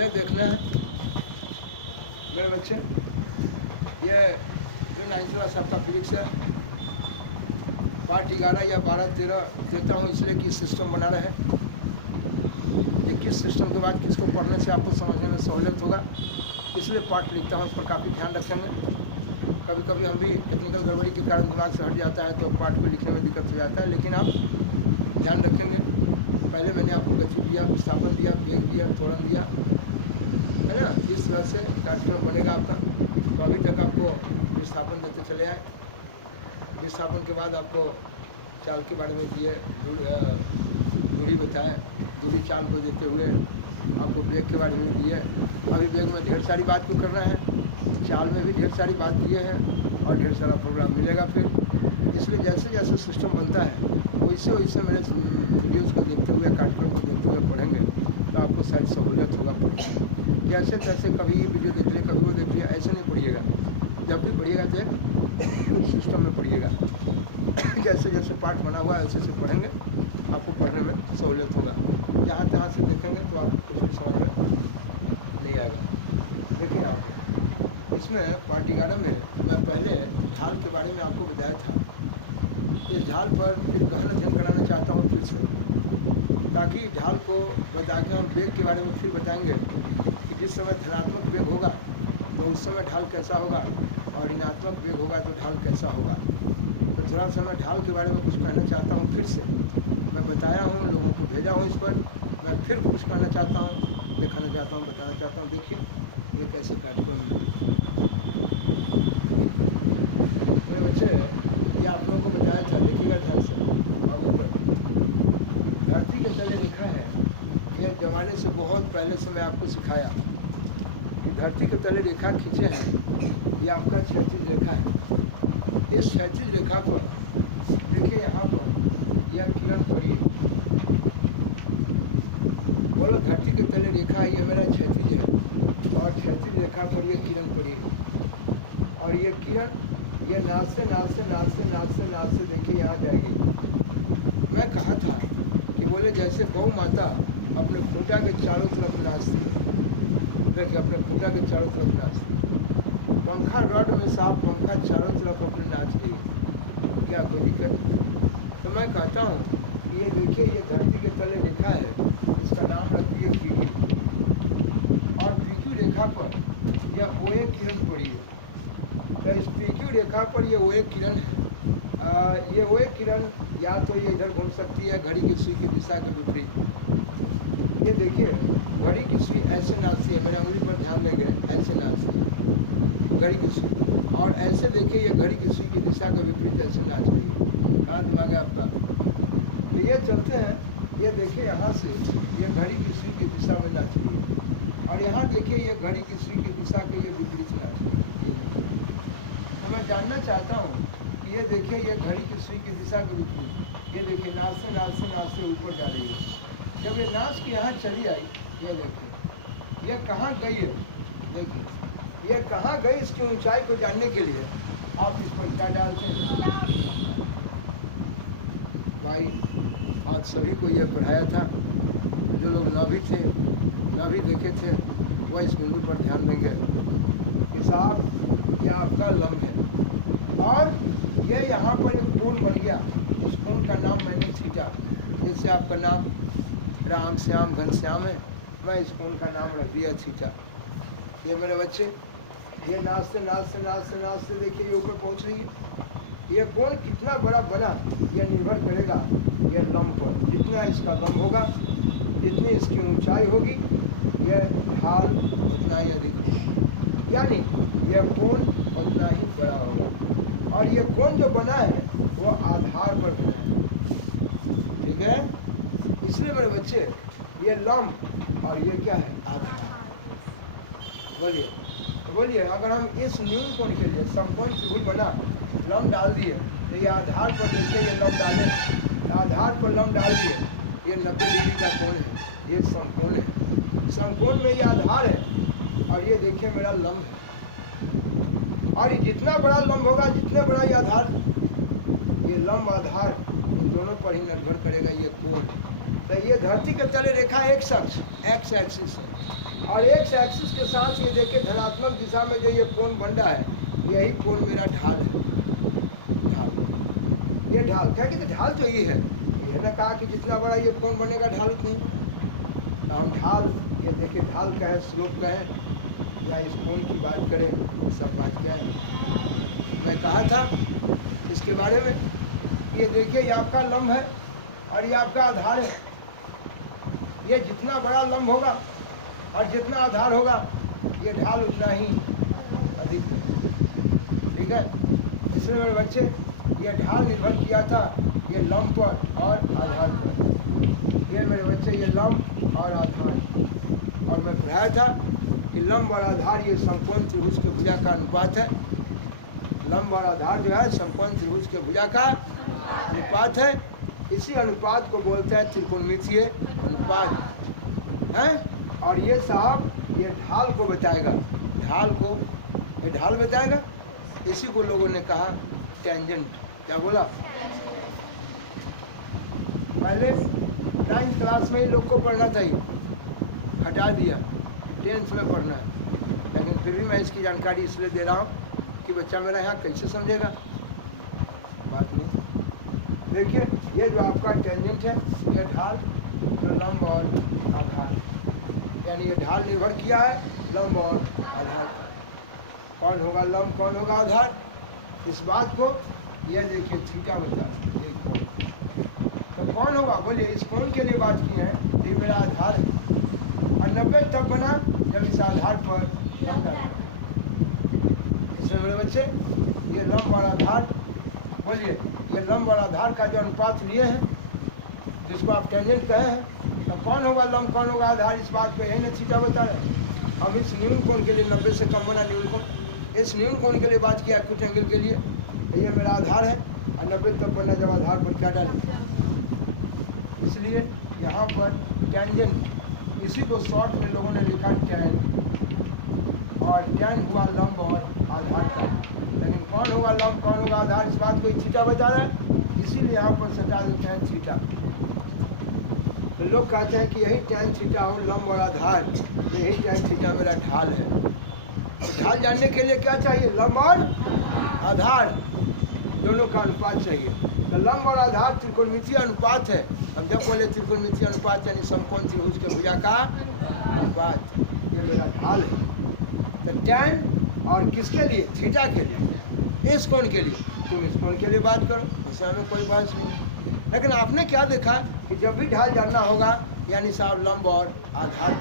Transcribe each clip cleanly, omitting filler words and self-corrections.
ये देखना है मेरे बच्चे, ये जो 9th क्लास आपका फिजिक्स है, पार्ट 11 या 12-13 देता हूँ इसलिए कि सिस्टम बना रहे। ये किस सिस्टम के बाद किसको पढ़ने से आपको समझने में सहूलियत होगा, इसलिए पार्ट लिखता हूँ। इस पर काफ़ी ध्यान रखेंगे। कभी कभी हम भी टेक्निकल गड़बड़ी के कारण दिमाग से हट जाता है तो पार्ट को लिखने में दिक्कत हो जाता है, लेकिन आप ध्यान रखेंगे। पहले मैंने आपको गति दिया, विस्थापन दिया, वेग दिया, त्वरण दिया, है ना। इस तरह से कार्यक्रम बनेगा आपका। तो अभी तक आपको विस्थापन देते चले आए। विस्थापन के बाद आपको चाल के बारे में दिए, दूरी बताए, दूरी चाल को देते हुए आपको वेग के बारे में दिए। अभी वेग में ढेर सारी बात को करना है, चाल में भी ढेर सारी बात दिए हैं और ढेर सारा प्रोग्राम मिलेगा फिर। इसलिए जैसे जैसे सिस्टम बनता है वैसे वैसे मेरे वीडियोज़ को देखते हुए, कार्यक्रम को देखते हुए पढ़ेंगे तो आपको शायद सहूलियत होगा पढ़ने। जैसे तैसे कभी वीडियो देख लिया, कभी वो देख लिया, ऐसे नहीं पढ़िएगा। जब भी पढ़िएगा तो सिस्टम में पढ़िएगा। जैसे जैसे पाठ बना हुआ है वैसे वैसे पढ़ेंगे, आपको पढ़ने में सहूलियत होगा। जहाँ तहाँ से देखेंगे तो आपको कुछ भी समझ में नहीं आएगा। देखिए आप इसमें पार्ट 11 में मैं पहले ढाल के बारे में आपको बताया था। इस ढाल पर फिर गहन अध्ययन कराना चाहता हूँ फिर से, ताकि ढाल को बता के हम वेग के बारे में फिर बताएंगे कि जिस समय धनात्मक वेग होगा तो उस समय ढाल कैसा होगा और ऋणात्मक वेग होगा तो ढाल कैसा होगा। तो थोड़ा सा मैं ढाल के बारे में कुछ कहना चाहता हूँ फिर से। मैं बताया हूँ, लोगों को भेजा हूँ इस पर, मैं फिर कुछ कहना चाहता हूँ, दिखाना चाहता हूँ, बताना चाहता हूँ। देखिए ये कैसे कार्यक्रम है मेरे बच्चे। ये आप लोगों को बताया था, देखिएगा ध्यान से। और ऊपर धरती के तले लिखा है, ये जमाने से बहुत पहले से मैं आपको सिखाया कि धरती के तले रेखा खींचे हैं। ये आपका क्षैतिज रेखा है। इस क्षैतिज रेखा पर देखिए, यहाँ पर यह किरण पड़ी है। बोलो धरती के तले रेखा है, ये मेरा क्षैतिज है और क्षैतिज रेखा पर ये किरण पड़ी है। और ये किरण ये नाद से देखिए यहाँ जाएगी। मैं कहा था कि बोले जैसे गौ माता अपने खूंटा के चारों तरफ नाचती है, देखिए अपने खूंटा के चारों तरफ नाचती है। पंखा रॉड में साफ पंखा चारों तरफ अपने नाच रही है, क्या कोई दिक्कत। तो मैं कहता हूँ कि ये देखिए, ये धरती के तले रेखा है, इसका नाम रखिए PQ। और PQ रेखा पर यह OA किरण पड़ी है। तो इस PQ रेखा पर ये OA किरण है। ये OA किरण या तो ये इधर घूम सकती है घड़ी की सुई की दिशा के विपरीत। ये देखिए घड़ी की सुई ऐसे नाचती है, मेरे उंगली पर ध्यान देंगे, ऐसे नाचती है घड़ी की सुई। और ऐसे देखिए ये घड़ी की सुई की दिशा के विपरीत ऐसे नाच रही है। कहाँ दिमाग है आपका। तो ये चलते हैं, ये देखिए यहाँ से ये घड़ी की सुई की दिशा में नाच रही है और यहाँ देखिए ये घड़ी की सुई की दिशा के ये विपरीत नाच रही है। तो मैं जानना चाहता हूँ कि ये देखिए ये घड़ी की सुई की दिशा के विपरीत, ये देखिए नाचते ऊपर जा रही है। जब ये नाच के यहाँ चली आई, ये देखिए ये कहाँ गई है, देखिए ये कहाँ गई। इसकी ऊंचाई को जानने के लिए आप इस पर क्या डालते हैं भाई। आज सभी को ये पढ़ाया था, जो लोग ना भी देखे थे वह इस बिंदु पर ध्यान देंगे कि साहब यह आपका लंब है और ये यहाँ पर एक कोण बन गया। उस कोण का नाम मैंने थीटा, जैसे आपका नाम राम श्याम घनश्याम है, मैं इस कोण का नाम रख दिया थीटा। ये मेरे बच्चे ये नाचते देखिए ये ऊपर पहुँच रही है। ये कोण कितना बड़ा बना यह निर्भर करेगा ये लंब पर। जितना इसका लंब होगा, जितनी इसकी ऊंचाई होगी, यह ढाल उतना ही अधिक होगी, यानी यह कोण उतना ही बड़ा होगा। और ये कोण जो बना है वो आधार पर बना है, ठीक है। इसलिए मेरे बच्चे ये लंब और ये क्या है, आधार। बोलिए अगर हम इस न्यून कोण के लिए समकोण त्रिभुज बना लंब डाल दिए तो ये आधार पर देखिए ये लंब डाले, आधार पर लंब डाल दिए, ये 90 डिग्री का कोण है, ये समकोण है। समकोण में ये आधार है और ये देखिए मेरा लंब है। और ये जितना बड़ा लंब होगा, जितने बड़ा ये आधार, ये लंब आधार इन दोनों पर ही निर्भर करेगा ये कोण। तो ये धरती के तले रेखा एक्स एक्सिस है और एक्स एक्सिस के साथ ये देखिए धनात्मक दिशा में जो ये कोण बन रहा है, यही कोण मेरा ढाल है। ढाल, ये ढाल क्या कहते, ढाल तो ये है, ये ना कहा कि जितना बड़ा ये कोण बनेगा ढाल उतनी। तो हम ढाल, ये देखिए ढाल का है, स्लोप का है, या इस कोण की बात करें, सब बात क्या है। मैं कहा था इसके बारे में, ये देखिए ये आपका लंब है और ये आपका आधार है। ये जितना बड़ा लंब होगा और जितना आधार होगा, ये ढाल उतना ही अधिक है। ठीक है, इसलिए मेरे बच्चे ये ढाल निर्भर किया था ये लंब पर और आधार पर। ये मेरे बच्चे ये लंब और आधार, और मैं पढ़ाया था कि लंब और आधार ये समकोण त्रिभुज के भुजा का अनुपात है। लंब और आधार जो है समकोण त्रिभुज के भुजा का अनुपात है। इसी अनुपात को बोलते हैं त्रिकोणमितीय अनुपात है। और ये साहब ये ढाल को बताएगा, ढाल को ये ढाल बताएगा। इसी को लोगों ने कहा टेंजेंट। क्या बोला, पहले 9th क्लास में ही लोग को पढ़ना चाहिए, हटा दिया, 10th में पढ़ना है। लेकिन फिर भी मैं इसकी जानकारी इसलिए दे रहा हूँ कि बच्चा मेरा यहाँ कैसे समझेगा, बात नहीं। देखिए ये जो आपका टेंजेंट है, ये ढाल, जो लंब और आधार, यानी ये ढाल निर्भर किया है लंब और आधार पर। कौन होगा लंब, कौन होगा आधार, इस बात को यह देखिए थीटा बता। तो कौन होगा, बोलिए, इस कोण के लिए बात की है, ये मेरा आधार है। और 90 तब बना जब इस आधार पर लंब। इसमें मेरे बच्चे ये लंब और आधार, बोलिए, ये लंब और आधार का जो अनुपात लिए हैं, जिसको आप टेंजेंट कहे हैं, तो कौन होगा लंब, कौन होगा आधार, इस बात पे यही ना थीटा बता रहे। अब इस न्यून कोण के लिए 90 से कम बना न्यून कोण, इस न्यून कोण के लिए बात किया एक्यूट एंगल के लिए, तो ये मेरा आधार है। और 90 तब बना जब आधार पर क्या डालें, इसलिए यहाँ पर टेंजेंट, इसी को शॉर्ट में लोगों ने लिखा टैन, और टैन हुआ लंब और आधार का। लेकिन कौन होगा लंब, कौन होगा आधार, इस बात को थीटा बता रहा है, इसीलिए यहाँ पर सटा देते हैं थीटा। तो लोग कहते हैं कि यही टैन थीटा हो लंब और आधार, तो यही टैन थीटा मेरा ढाल है। तो ढाल जानने के लिए क्या चाहिए, लंब और आधार दोनों का अनुपात चाहिए। तो लंब और आधार त्रिकोणमितीय अनुपात है। हम जब बोले त्रिकोणमितीय अनुपात यानी समकोण त्रिभुज के भुजा का अनुपात, ये मेरा ढाल है। तो टैन और किसके लिए, थीटा के लिए, इस कोण के लिए, तुम इस कोण के लिए बात करो, इससे हमें कोई बात नहीं। लेकिन आपने क्या देखा कि जब भी ढाल जानना होगा, यानी साहब लंब और आधार,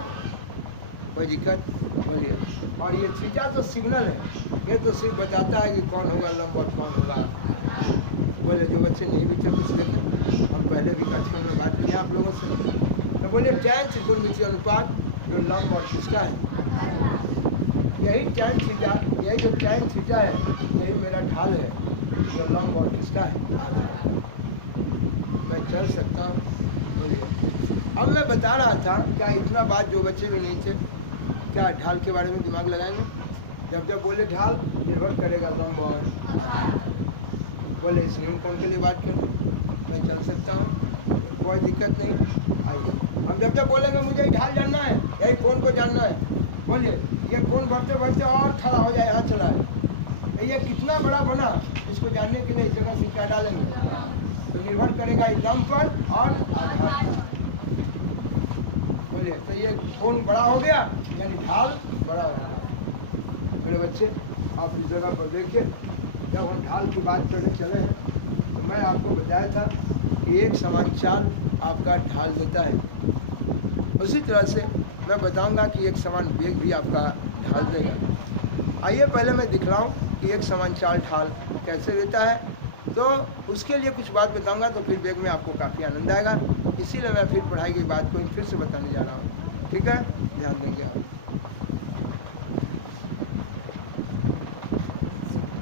कोई दिक्कत, बोलिए। और ये थीटा तो सिग्नल है, ये तो सिर्फ बताता है कि कौन होगा लंब और कौन होगा। बोले जो बच्चे नहीं भी थे कुछ देखे, हम पहले भी कक्षा में बात की आप लोगों से। तो बोलिए टैन त्रिकोणमितीय अनुपात जो लंब और किसका है, यही टैन थीटा, यही जो टैन थीटा है, यही मेरा ढाल है, जो लंब और किसका है। मैं चल सकता हूँ, बोलिए। अब मैं बता रहा था, क्या इतना बात जो बच्चे भी नहीं थे, क्या ढाल के बारे में दिमाग लगाएंगे। जब जब बोले ढाल निर्भर करेगा लंब और, बोले इस न्यून कोण के लिए बात करें, मैं चल सकता हूँ, कोई दिक्कत नहीं। आइए हम जब जब बोलेंगे मुझे ढाल जानना है, यही कोण को जानना है, बोलिए ये कोण बढ़ते बढ़ते और खड़ा हो जाए, यहाँ चला है, ये कितना बड़ा बना, इसको जानने के लिए इस जगह से क्या डालेंगे, तो निर्भर करेगा लंब पर और आधार। बोलिए तो ये कोण बड़ा हो गया यानी ढाल बड़ा हो गया। मेरे बच्चे आप इस जगह पर देखिए, जब हम ढाल की बात करने चले हैं, तो मैं आपको बताया था कि एक समान चाल आपका ढाल देता है। उसी तरह से मैं बताऊंगा कि एक समान वेग भी आपका ढाल देगा। आइए पहले मैं दिखलाऊं कि एक समान चाल ढाल कैसे देता है, तो उसके लिए कुछ बात बताऊंगा, तो फिर वेग में आपको काफ़ी आनंद आएगा। इसीलिए मैं फिर पढ़ाई की बात को फिर से बताने जा रहा हूँ, ठीक है, ध्यान देंगे आप।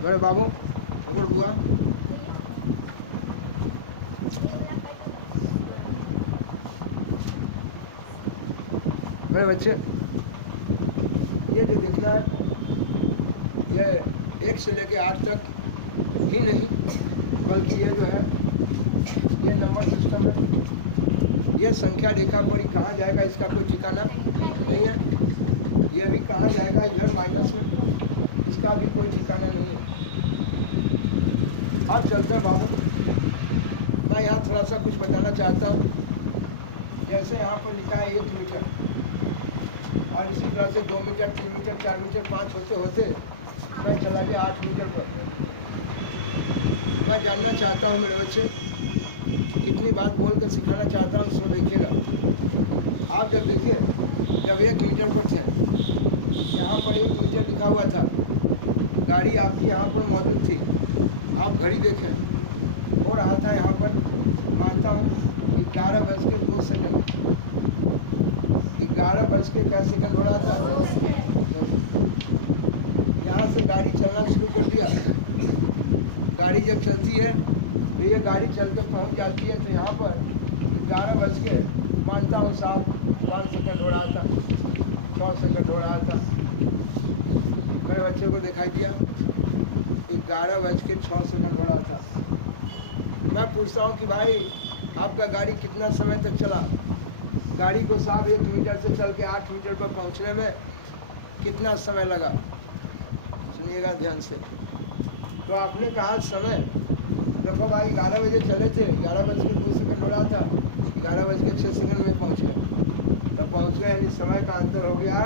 मेरे बाबू हुआ मेरे बच्चे, ये जो दिखना है, ये 1 से लेके 8 तक ही नहीं, बल्कि ये जो है ये नंबर सिस्टम है। ये संख्या रेखा पर ही कहाँ जाएगा इसका कोई ठिकाना नहीं है। ये भी कहाँ जाएगा, इधर माइनस में, इसका भी कोई ठिकाना नहीं है। अब चलते हैं बाबू, मैं यहाँ थोड़ा सा कुछ बताना चाहता हूँ। जैसे यहाँ पर लिखा है 1 मीटर, और इसी तरह से 2 मीटर, 3 मीटर, 4 मीटर, 5 होते होते मैं चला गया 8 मीटर पर। मैं जानना चाहता हूँ मेरे बच्चे, कितनी बात बोल कर सिखाना चाहता हूँ, उसको देखिएगा। आप जब देखिए, जब 1 मीटर पर थे, यहाँ पर 1 मीटर लिखा हुआ था, गाड़ी आपकी यहाँ पर मौजूद थी, आप घड़ी देखें, हो रहा था यहाँ पर, मानता हूँ 11:02। 11 क्या सेकंड हो रहा था, यहाँ से गाड़ी चलना शुरू कर दिया। गाड़ी जब चलती है तो ये गाड़ी चल कर पहुँच जाती है, तो यहाँ पर 11 मानता हूँ 5 सेकंड हो रहा था, 6 सेकंड हो रहा था। मेरे बच्चे को दिखाई दिया 11:06 हो रहा था। मैं पूछता हूँ कि भाई आपका गाड़ी कितना समय तक चला? गाड़ी को साहब 1 मीटर से चल के 8 मीटर पर पहुँचने में कितना समय लगा? सुनिएगा ध्यान से। तो आपने कहा समय, देखो भाई 11 बजे चले थे, 11:02 हो रहा था, 11:06 में पहुँचे, तब पहुँच गए, यानी समय का अंतर हो गया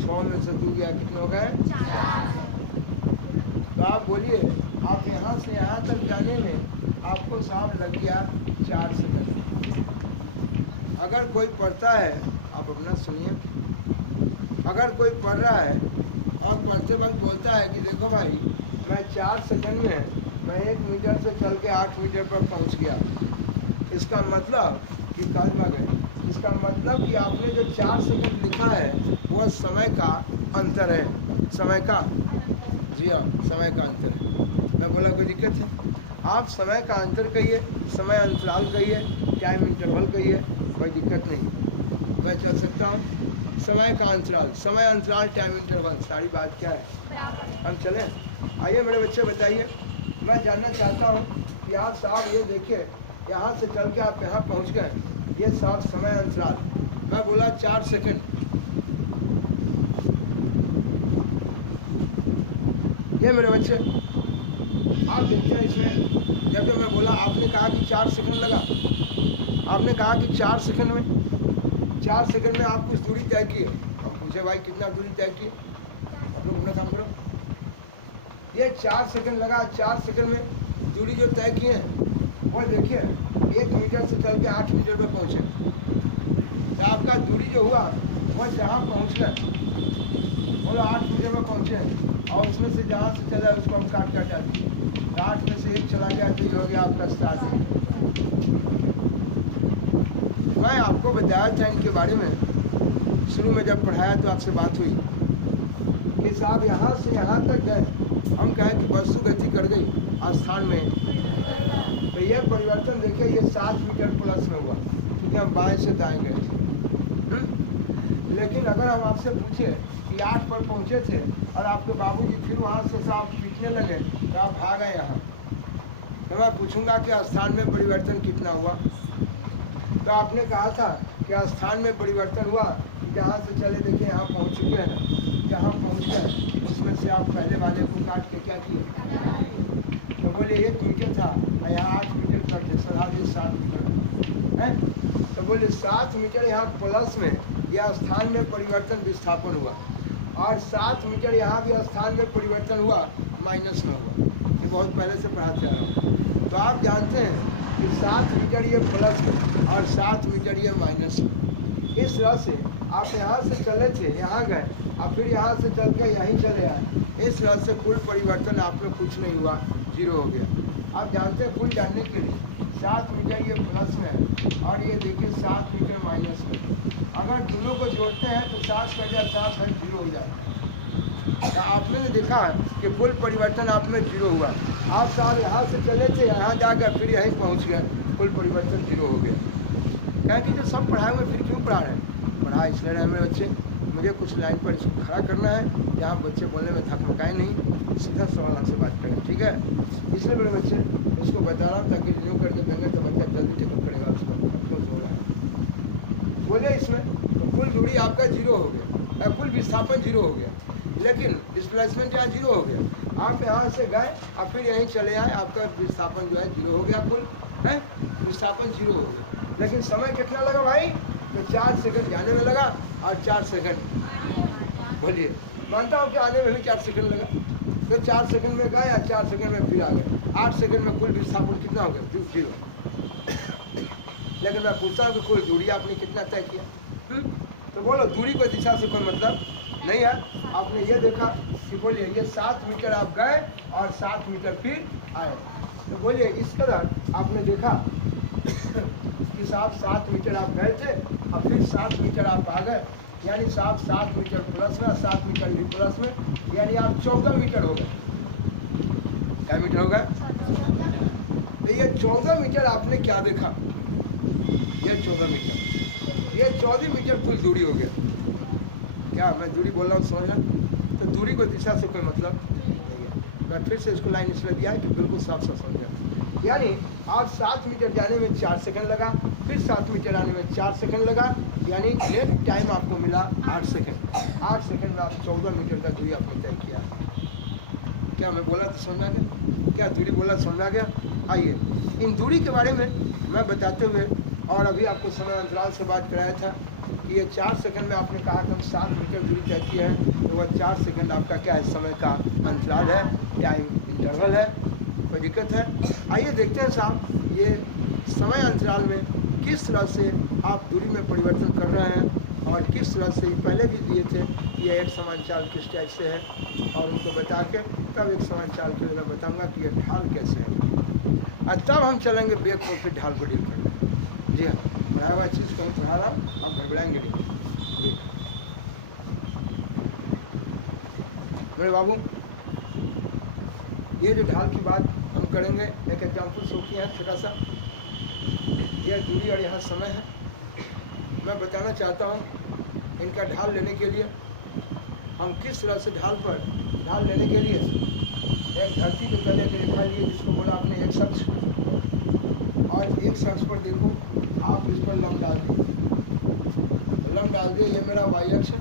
6 में से 2 गया, कितने हो गए? 4। तो आप बोलिए, आप यहाँ से यहाँ तक जाने में आपको साहब लग गया 4 सेकंड। अगर कोई पढ़ता है, आप अपना सुनिए, अगर कोई पढ़ रहा है और पढ़ते वक्त बोलता है कि देखो भाई मैं 4 सेकंड में मैं 1 मीटर से चल के 8 मीटर पर पहुंच गया, इसका मतलब कि कल में गए, इसका मतलब कि आपने जो 4 सेकंड लिखा है वह समय का अंतर है, समय का, जी हाँ समय का अंतर है। मैं बोला कोई दिक्कत है? आप समय का अंतर कहिए, समय अंतराल कहिए, टाइम इंटरवल कहिए, कोई दिक्कत नहीं, मैं चल सकता हूँ। समय का अंतराल, समय अंतराल, टाइम इंटरवल, सारी बात क्या है, हम चलें। आइए मेरे बच्चे बताइए, मैं जानना चाहता हूँ कि आप साहब ये देखिए, यहाँ से चल के आप यहाँ पहुँच गए, ये साहब समय अंतराल, मैं बोला 4 सेकंड, ये मेरे बच्चे आप देखते हैं इसमें, जब मैं बोला आपने कहा कि 4 सेकंड लगा, आपने कहा कि 4 सेकंड में, 4 सेकंड में आप कुछ दूरी तय की है। अब पूछे भाई कितना दूरी तय की, आप लोग अपना काम करो। ये 4 सेकंड लगा, 4 सेकंड में दूरी जो तय की है वो देखिए 1 मीटर से चल के 8 मीटर पर पहुँचे, तो आपका दूरी जो हुआ वो जहाँ पहुँच गए बोलो 8 मीटर में पहुँचे, और उसमें से जहाँ से चला उसको हम काट जाते, 8 में से 1 चला गया तो ये हो गया आपका स्टार्ट। मैं आपको बताया था इनके बारे में, शुरू में जब पढ़ाया तो आपसे बात हुई कि साहब यहाँ से यहाँ तक गए, हम कहें कि वस्तु गति कर गई स्थान में, तो ये परिवर्तन देखिए ये 7 मीटर प्लस में हुआ, क्योंकि हम बाएं से दाएं गए थे। लेकिन अगर हम आपसे पूछे कि 8 पर पहुँचे थे और आपके बाबूजी फिर वहाँ से साहब पीटने लगे तो आप भाग गए यहाँ, तो मैं पूछूंगा कि स्थान में परिवर्तन कितना हुआ? तो आपने कहा था कि स्थान में परिवर्तन हुआ, जहाँ से चले देखिए यहाँ पहुँच चुके हैं, जहाँ पहुँच गए उसमें से आप पहले वाले को काट के क्या किए, तो बोले 1 मीटर था और यहाँ 8 मीटर तक है, सदा 7 मीटर है, तो बोले 7 मीटर यहाँ प्लस में यह स्थान में परिवर्तन विस्थापन हुआ, और 7 मीटर यहाँ भी स्थान में परिवर्तन हुआ, माइनस में हुआ। ये बहुत पहले से पढ़ाते आ रहा हूँ। तो आप जानते हैं कि 7 मीटर ये प्लस में और 7 मीटर ये माइनस में। इस तरह से आप यहाँ से चले थे, यहाँ गए, और फिर यहाँ से चल के यहीं चले आए, इस तरह से कुल परिवर्तन आप में कुछ नहीं हुआ, 0 हो गया। आप जानते हैं कुल जानने के लिए 7 मीटर ये प्लस में है और ये देखिए 7 मीटर माइनस में, अगर दोनों को जोड़ते हैं तो 7 का 7 है 0 हो जाएगा। आपने देखा कि कुल परिवर्तन आप में 0 हुआ, आप साहब यहाँ से चले थे, यहाँ जाकर फिर यहीं पहुँच गए, कुल परिवर्तन 0 हो गया। क्या कि जो सब पढ़ाए हुए फिर क्यों पढ़ा रहे हैं? पढ़ा इसलिए रहे मेरे बच्चे, मुझे कुछ लाइन पर इसको खड़ा करना है, जहाँ बच्चे बोलने में थक मकाए नहीं, सीधा सवाल आपसे बात करें, ठीक है? इसलिए मेरे बच्चे इसको बता रहा हूँ ताकि रिन्यू करके देंगे तो बच्चा जल्दी टिकट करेगा उसको, अफसोस हो रहा है। बोले इसमें तो कुल दूरी आपका 0 हो गया, कुल विस्थापन 0 हो गया, लेकिन डिस्प्लेसमेंट यहाँ 0 हो गया। आप यहाँ से गए और फिर यहीं चले आए, आपका विस्थापन जो है 0 हो गया, कुल है विस्थापन 0 हो गया। लेकिन समय कितना लगा भाई? तो 4 सेकंड जाने में लगा और 4 सेकंड, बोलिए, मानता हूँ कि आने में भी 4 सेकंड लगा। तो 4 सेकंड में गए और 4 सेकंड में फिर आ गए, 8 सेकंड में कुल विस्थापन कितना हो गया? 0। लेकिन मैं पूछता हूँ कि कुल दूरी आपने कितना तय किया? तो बोलो, दूरी को दिशा से कोई मतलब नहीं है। आपने ये देखा कि बोलिए ये 7 मीटर आप गए और 7 मीटर फिर आए, तो बोलिए इस कदर आपने देखा कि साहब 7 मीटर आप गए थे और फिर 7 मीटर आप आ गए, यानी साहब 7 मीटर प्लस में 7 मीटर भी प्लस में, यानी आप 14 मीटर हो गए। क्या मीटर हो गए? तो ये 14 मीटर आपने क्या देखा? ये 14 मीटर, ये 14 मीटर कुल दूरी हो गया। क्या मैं दूरी बोल रहा हूँ, समझना? तो दूरी को दिशा से कोई मतलब नहीं है। मैं फिर से इसको लाइन इसलिए दिया है कि बिल्कुल साफ साफ समझा। यानी आप 7 मीटर जाने में 4 सेकंड लगा, फिर 7 मीटर आने में 4 सेकंड लगा, यानी नेट टाइम आपको मिला 8 सेकंड। 8 सेकंड में आप 14 मीटर का दूरी आपने तय किया। क्या मैं बोला तो समझा गया? क्या दूरी बोला समझा गया? आइए इन दूरी के बारे में मैं बताते हुए, और अभी आपको समय अंतराल से बात कराया था कि ये 4 सेकंड में आपने कहा कि हम 7 मीटर दूरी तय किए हैं, तो वह 4 सेकंड आपका क्या है? समय का अंतराल है, टाइम इंटरवल है। कोई दिक्कत है? आइए देखते हैं साहब ये समय अंतराल में किस तरह से आप दूरी में परिवर्तन कर रहे हैं, और किस तरह से पहले भी दिए थे कि ये एक समान चाल किस टाइप से है, और उनको बता के तब एक समान चाल के लिए मैं बताऊँगा कि ये ढाल कैसे है, और तब हम चलेंगे बेग को फिर ढाल को डील करने। जी हाँ, पढ़ाया हुआ चीज़ कहीं पढ़ा रहा आप गड़बड़ाएंगे नहीं। मेरे बाबू, ये जो ढाल की बात हम करेंगे, एक एग्जाम्पल शो किया है छोटा सा। यह दूरी और यहाँ समय है। मैं बताना चाहता हूँ इनका ढाल लेने के लिए हम किस तरह से ढाल लेने के लिए एक धरती के तले की रेखा लिए, जिसको बोला आपने एक शख्स, और एक शख्स पर देखो आप इस पर लंब डाल दिए, लंब डाल दिए, ये मेरा वाई अक्ष है।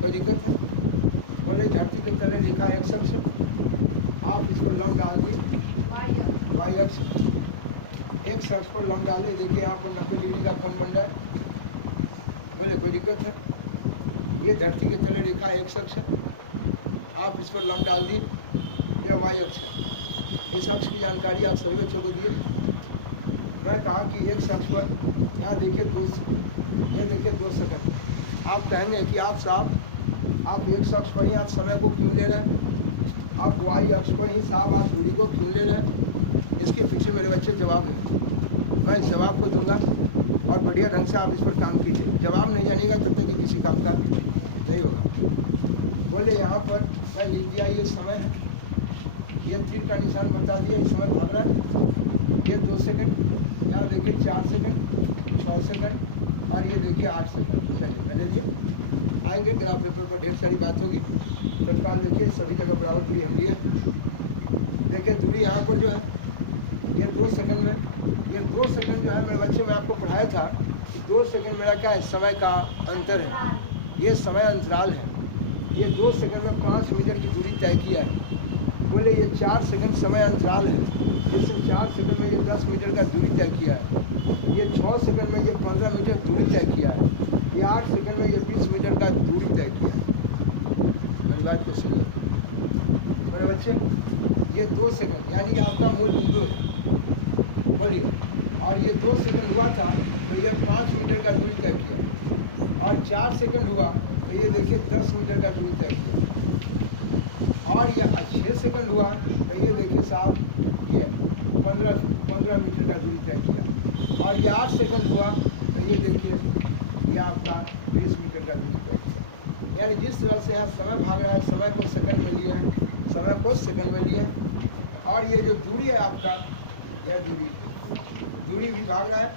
कोई दिक्कत है? बोले धरती के तले रेखा एक शख्स है, आप इस पर लंब डाल दिए वाई अक्ष, एक शख्स पर लंब डाल दिए। देखिए यहाँ पर 90 डिग्री का कोण बन रहा है। बोले कोई दिक्कत है? ये धरती के तले रेखा एक शख्स है, आप इस पर लंब डाल दिए, यह वाई अक्ष है। इस अक्ष की जानकारी आप सभी बच्चों को दिए। मैं कहा कि एक शख्स पर यहाँ देखिए 2 सेकंड। आप कहेंगे कि आप साहब आप एक शख्स पर ही आप समय को क्यों ले रहे हैं? आप वाई अक्ष पर ही साहब आप दूरी को क्यों ले रहे हैं? इसके पीछे मेरे बच्चे जवाब है, मैं इस जवाब को दूंगा और बढ़िया ढंग से आप इस पर काम कीजिए। जवाब नहीं जानेगा तब तक कि किसी काम का नहीं होगा। बोले यहाँ पर मैं लिख दिया ये समय है, ये तीर का निशान बता दिया, इस समय भाग रहा है, ये 2 सेकंड, यहाँ देखिए 4 सेकंड, 6 सेकंड, और ये देखिए 8 सेकंड। चलिए पहले लिए आएंगे, ग्राफ पेपर पर ढेर सारी बात होगी। तत्काल देखिए सभी जगह बराबर दूरी हम लिए। देखिए दूरी यहाँ पर जो है ये 2 सेकंड में, ये 2 सेकंड जो है मेरे बच्चे में आपको पढ़ाया था कि 2 सेकंड मेरा क्या है? समय का अंतर है, ये समय अंतराल है। ये 2 सेकंड में 5 मीटर की दूरी तय किया है। बोले ये 4 सेकंड समय अंतराल है, जैसे 4 सेकंड में ये 10 मीटर का दूरी तय किया है। ये 6 सेकंड में ये 15 मीटर दूरी तय किया है। ये 8 सेकंड में ये 20 मीटर का दूरी तय किया है। मेरी बात को सुनिए मेरे बच्चे, ये 2 सेकंड यानी कि आपका मूल बिंदु है, बोलिए, और ये 2 सेकंड हुआ था तो ये 5 मीटर का दूरी तय किया, और 4 सेकंड हुआ तो ये देखिए 10 मीटर का दूरी तय किया, और ये 6 सेकंड हुआ तो ये देखिए साहब ये 15 मीटर का दूरी तय किया, और ये 8 सेकंड हुआ तो ये देखिए ये आपका 20 मीटर का दूरी तय किया। यानी जिस तरह से यहाँ समय भाग रहा है, समय को सेकंड में लिए है, समय को सेकंड में लिए, और ये जो दूरी है आपका, यह दूरी भी भाग रहा है।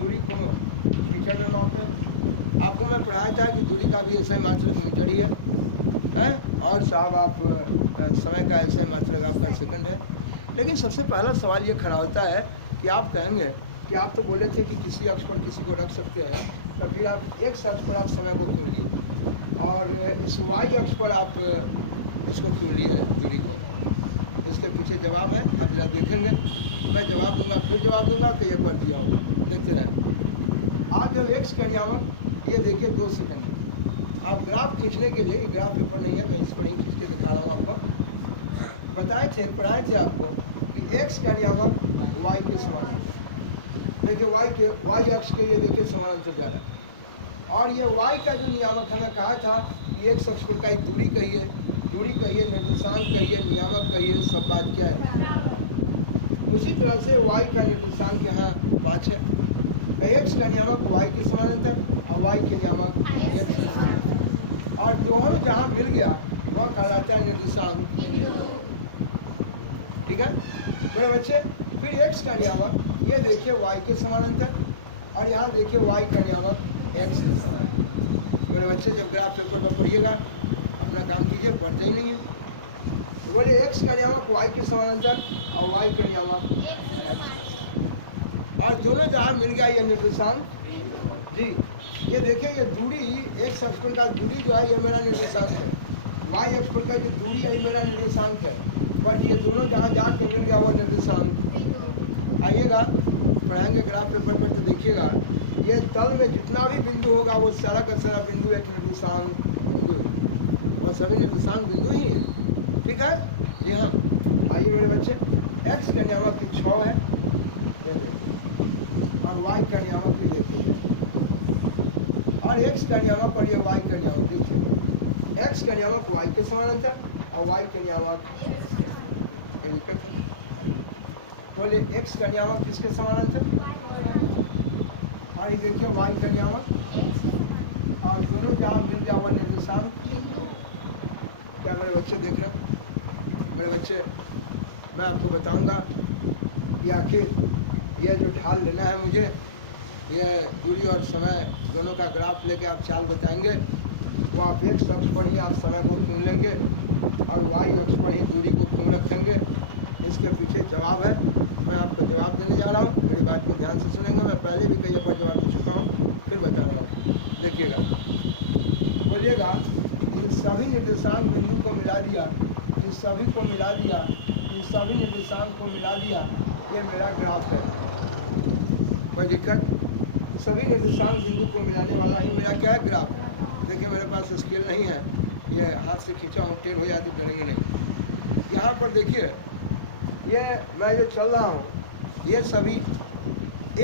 दूरी को मीटर में मापते हैं। आपको मैं पढ़ाया था कि दूरी का भी ऐसे मात्रक मीटर ही है, और साहब आप समय का ऐसे मात्रक आपका सेकंड है। लेकिन सबसे पहला सवाल ये खड़ा होता है कि आप कहेंगे कि आप तो बोले थे कि किसी अक्ष पर किसी को रख सकते हैं, तो फिर आप एक अक्ष पर आप समय को क्यों लिए? और इस वाई अक्ष पर आप इसको चुन लिए दूरी को। इसके पीछे जवाब है, आप जरा देखेंगे, मैं जवाब दूंगा फिर जवाब दूंगा, तो एक बार दिया होगा, देखते रहें। आज जब एक्स का नियामक ये देखिए 2 सेकंड। आप ग्राफ खींचने के लिए, ग्राफ पेपर नहीं है, मैं इसको नहीं खींच के दिखा रहा हूँ आपको। पढ़ाए थे आपको कि एक्स का नियामक वाई के समान, देखिए वाई अक्ष के, ये देखिए समानांतर जा रहा है। और ये वाई का जो नियामक हमें कहा था कि एक अक्ष पर का दूरी कहिए, निर्देशांक कहिए, नियामक कहिए, सब बात क्या है। उसी तरह से वाई का निर्देशांक यहाँ 5 है। एक्स का नियामक वाई के समानांतर और वाई के नियामक एक्स के समानांतर, और दोनों जहाँ मिल गया वह कहलाता है निर्देशांक। ठीक है मेरे बच्चे। फिर एक्स का नियामक ये देखिए वाई के समानांतर, और यहाँ देखिए वाई का नियामक एक्स के समानांतर। मेरे बच्चे जब ग्राफ पेपर में पढ़िएगा, अपना काम कीजिए, पढ़ते ही नहीं है। तो बोले एक्स का नियामक वाई के समानांतर और वाई का नियामक एक्स, और दोनों जहाँ मिल गया ये निर्देशांक जी। ये देखिए ये दूरी एक्स अक्ष पर का दूरी जो है ये मेरा निर्देशांक है, वाई अक्ष पर का जो दूरी है ये मेरा निर्देशांक है, पर ये दोनों जहाँ जाके मिल गया वो निर्देशांक। आइएगा पढ़ाएंगे ग्राफ पेपर पर, तो देखिएगा ये तल में जितना भी बिंदु होगा वो सारा का सारा बिंदु एक निर्देशांक बिंदु है, और सभी निर्देशांक बिंदु ही है। ठीक है जी हाँ। आइए मेरे बच्चे, एक्स का नियामक 6 है और वाई का नियामक भी देखिए, और एक्स का नियामक और ये वाई का नियामक देखिए। एक्स का नियामक वाई के समानांतर और वाई के नियामक बोले एक्स का नियामक किसके समानांतर, और ये देखिए वाई का नियामक, और दोनों जहाँ मिल जाओ निर्देशांक। क्या मेरे बच्चे देख रहे हैं? मेरे बच्चे मैं आपको बताऊंगा कि आखिर ये जो ढाल लेना है मुझे, ये दूरी और समय दोनों का ग्राफ लेके आप चाल बताएंगे, वो आप एक्स अक्ष पर ही आप समय को चुन लेंगे और वाई अक्ष पर ही दूरी को चुन रखेंगे। इसके पीछे जवाब है, मैं आपको जवाब देने जा रहा हूँ, मेरी बात को ध्यान से सुनेंगे। मैं पहले भी कई बार जवाब दे चुका हूँ, फिर बता रहा हूँ, देखिएगा। बोलिएगा इन सभी निर्देशांक बिंदु को मिला दिया, इन सभी को मिला दिया, इन सभी निर्देशांक को मिला दिया, ये मेरा ग्राफ है। कोई दिक्कत? सभी निर्देशांक बिंदु को मिलाने वाला ही मेरा क्या है, ग्राफ। देखिए मेरे पास स्केल नहीं है, ये हाथ से खींचा हूँ, टेढ़ हो जाती, डरेंगे नहीं। यहाँ पर देखिए ये मैं जो चल रहा हूँ, ये सभी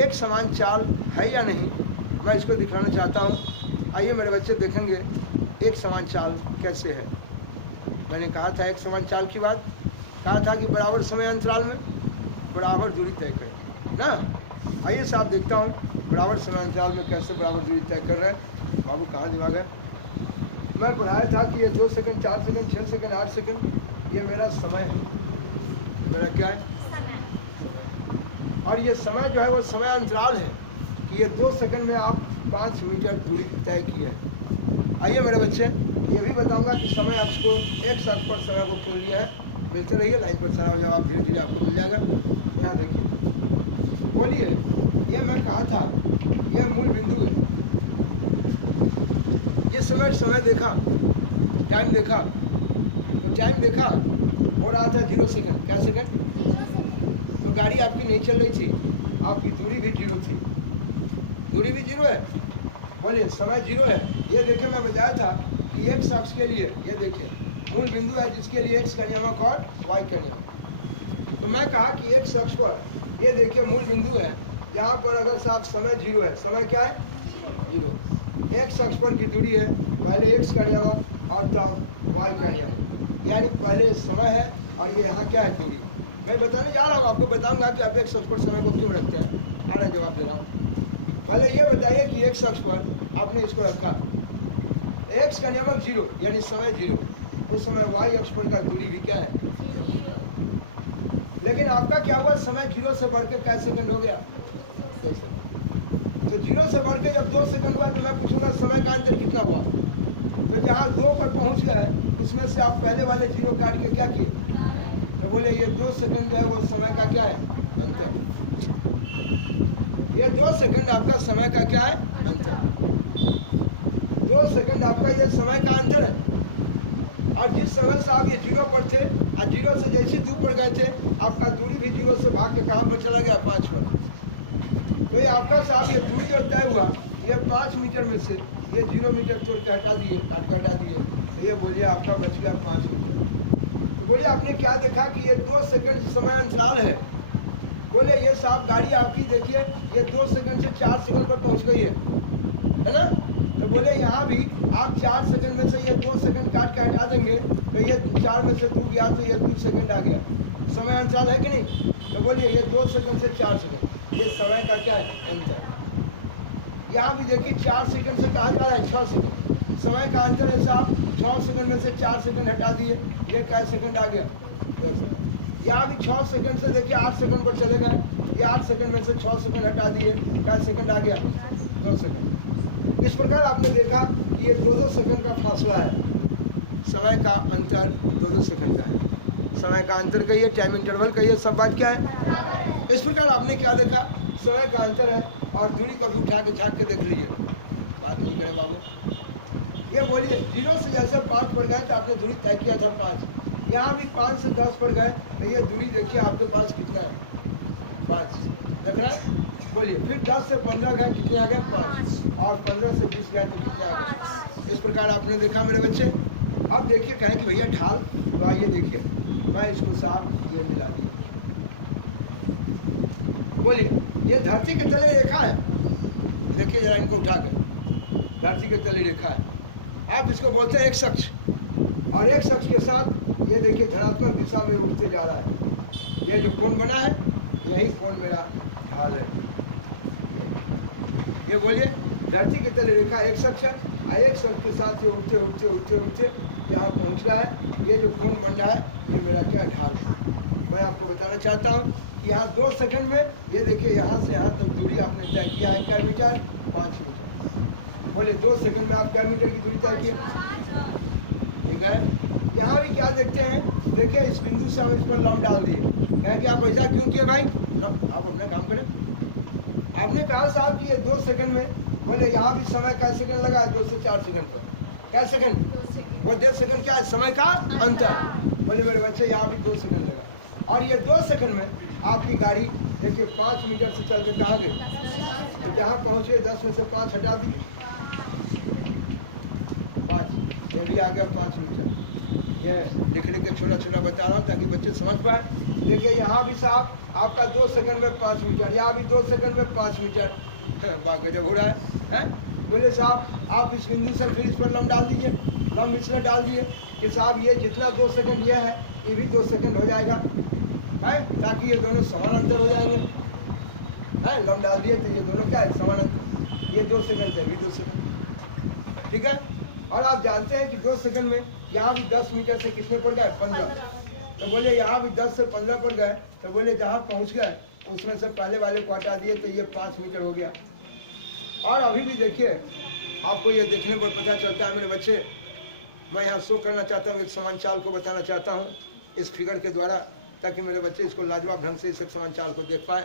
एक समान चाल है या नहीं, मैं इसको दिखाना चाहता हूँ। आइए मेरे बच्चे देखेंगे एक समान चाल कैसे है। मैंने कहा था एक समान चाल की बात, कहा था कि बराबर समय अंतराल में बराबर दूरी तय करें ना। आइए साहब देखता हूँ बराबर समय अंतराल में कैसे बराबर दूरी तय कर रहे हैं। बाबू कहाँ दिमाग है? मैं पढ़ाया था कि ये 2 सेकंड, 4 सेकंड, 6 सेकंड, 8 सेकंड, ये मेरा समय है, मेरा क्या है, और ये समय जो है वो समय अंतराल है कि ये 2 सेकंड में आप 5 मीटर दूरी तय की है। आइए मेरे बच्चे, ये भी बताऊंगा कि समय अक्ष को एक्स अक्ष पर समय को चुन लिया है। मिलते रहिए लाइन पर, सारा जवाब धीरे धीरे आपको मिल जाएगा। यहाँ देखिए, बोलिए ये मैं कहा था ये मूल बिंदु है। ये समय देखा, टाइम देखा, तो टाइम देखा हो रहा था 0 सेकंड। क्या सेकंड? तो गाड़ी आपकी नहीं चल रही थी, आपकी दूरी भी 0 थी, दूरी भी 0 है। बोलिए समय 0 है। ये देखिए मैं बताया था कि एक्स अक्ष के लिए ये देखिए मूल बिंदु है जिसके लिए एक्स का नियामक और वाई का नियामक। तो मैं कहा कि एक्स अक्ष पर ये देखिए मूल बिंदु है जहाँ पर अगर साहब समय 0 है, समय क्या है 0, एक्स अक्ष पर की दूरी है, पहले एक्स का नियामक और तब वाई का नियामक, यानी पहले समय है और ये यहाँ क्या है दूरी। मैं बताने जा रहा हूँ, आपको बताऊंगा कि आप एक्स अक्ष पर समय को क्यों रखते हैं। आना जवाब दे रहा हूँ। पहले ये बताइए कि एक्स अक्ष पर आपने इसको रखा, एक्स का नियामक 0 यानी समय 0, उस समय वाई अक्ष पर का दूरी भी क्या है। लेकिन आपका क्या हुआ, समय 0 से बढ़ के क्या सेकंड हो गया, तो 0 से बढ़ के जब 2 सेकंड हुआ तो मैं पूछूंगा समय का अंतर कितना हुआ। तो जहाँ 2 पर पहुँच गए उसमें से आप पहले वाले 0 काट के क्या किए, तो बोले ये 2 सेकंड जो है वो समय का क्या है, अंतर। ये 2 सेकंड आपका समय का क्या है, अंतर। 2 सेकंड आपका ये समय का अंतर है। और जिस समय से आप ये 0 पर थे और 0 से जैसे 2 पर गए थे, आपका दूरी भी 0 से भाग के कहाँ पर चला गया? 5 पर। तो ये आपका साहब ये दूरी जो तय हुआ, ये 5 मीटर में से ये 0 मीटर तोड़ के हटा दिए, हटा दिए, तो ये बोलिए आपका बच गया 5 मीटर। तो बोलिए आपने क्या देखा कि ये 2 सेकंड समय अंतराल है। बोले ये साहब गाड़ी आपकी देखिए ये 2 सेकंड से 4 सेकंड पर पहुंच गई है ना? तो बोले यहाँ भी आप 4 सेकंड में से ये 2 सेकंड काट के हटा देंगे तो ये 4 में से 2 गया तो ये 2 सेकंड आ गया। समय अंतराल है कि नहीं? तो बोलिए ये 2 सेकंड से 4 सेकंड, ये समय का क्या है? अंतर। यहाँ भी देखिए 4 सेकंड से कहा जा रहा है 6 सेकंड, समय का अंतर है साहब। 6 सेकंड में से 4 सेकंड हटा दिए, ये क्या सेकंड आ गया? 2 सेकंड। यहाँ भी 6 सेकंड से देखिए 8 सेकंड पर चले गए, ये 8 सेकंड में से 6 सेकंड हटा दिए, क्या सेकंड आ गया? 2 सेकंड। इस प्रकार आपने देखा कि ये 2-2 सेकंड का फासला है, समय का अंतर 2-2 सेकंड का है। समय का अंतर कहिए, टाइम इंटरवल कहिए, सब बात क्या है? इस प्रकार आपने क्या देखा? समय का अंतर है। और दूरी को भी उठा के झाँक के देख लीजिए, बात नहीं करे बाबू। ये बोलिए 0 से जैसे 5 पर गए तो आपने दूरी तय किया था 5, यहाँ भी 5 से 10 पर गए तो ये दूरी देखिए आपके पास कितना है? 5 देख रहा है? बोलिए फिर 10 से 15 गए, कितने आ गए? 5। और 15 से 20 गए तो कितने आ गए? इस प्रकार आपने देखा मेरे बच्चे। अब देखिए कहें कि भैया ढाल, तो आइए देखिए मैं इसको साफ ये मिला दिया। बोलिए ये धरती के तले रेखा है, देखिए जरा इनको उठा कर, धरती के तले रेखा है। आप इसको बोलते हैं एक शख्स, और एक शख्स के साथ ये देखिए धनात्मक दिशा में उठते जा रहा है। ये जो कोण बना है यही कोण मेरा ढाल है। ये बोलिए धरती के तले रेखा एक शख्स है, और एक शख्स के साथ ये उठते उठते उठते उठते यहाँ पहुँच रहा है। ये जो कोण बन रहा है ये मेरा क्या ढाल है। मैं आपको बताना चाहता हूँ कि यहाँ 2 सेकंड में ये देखिए यहाँ से यहाँ तक दूरी आपने तय किया है क्या मीटर? 5 मीटर। बोले 2 सेकंड में आप क्या मीटर की दूरी तय किए? ठीक है। यहाँ भी क्या देखते हैं, देखिए इस बिंदु से हम इस पर लंब डाल दिए। कहें कि आप ऐसा क्यों किए भाई? आप अपना काम करें। आपने कहा साहब कि ये 2 सेकंड में, बोले यहाँ भी समय का सेकंड लगा है 2 से 4 सेकंड पर। क्या सेकंड? वो 2 सेकंड क्या है? समय का अंतर। बोले मेरे बच्चे यहाँ भी 2 सेकंड लगा, और ये 2 सेकंड में आपकी गाड़ी देखिए 5 मीटर से चल के कहाँ गई? तो जहाँ पहुँचे 10 में से 5 हटा दी, 5, ये भी आ गया 5 मीटर। ये लिख के छोटा छोटा बता रहा हूँ ताकि बच्चे समझ पाए। देखिए यहाँ भी साहब आपका 2 सेकंड में 5 मीटर, यहाँ भी 2 सेकंड में 5 मीटर। बाकी जब हो रहा है? बोले साहब आप इस बिंदु से फिर इस पर लंब डाल दीजिए, लंब इसमें डाल दिए कि साहब ये जितना 2 सेकंड ये है ये भी 2 सेकंड हो जाएगा, है ताकि ये दोनों समानांतर हो जाएंगे। है लंब डाल दिए तो ये दोनों क्या है? समानांतर। ये 2 सेकंड है, भी 2 सेकंड। ठीक है। और आप जानते हैं कि 2 सेकंड में यहाँ भी 10 मीटर से कितने पर गए? 15। तो बोले यहाँ भी 10 से 15 पर गए, तो बोले जहाँ पहुँच गए उसमें से पहले वाले को हटा दिए तो ये 5 मीटर हो गया। और अभी भी देखिए आपको ये देखने पर पता चलता है मेरे बच्चे, मैं यहाँ शो करना चाहता हूँ, एक समान चाल को बताना चाहता हूँ इस फिगर के द्वारा, ताकि मेरे बच्चे इसको लाजवाब ढंग से इस समान चाल को देख पाए।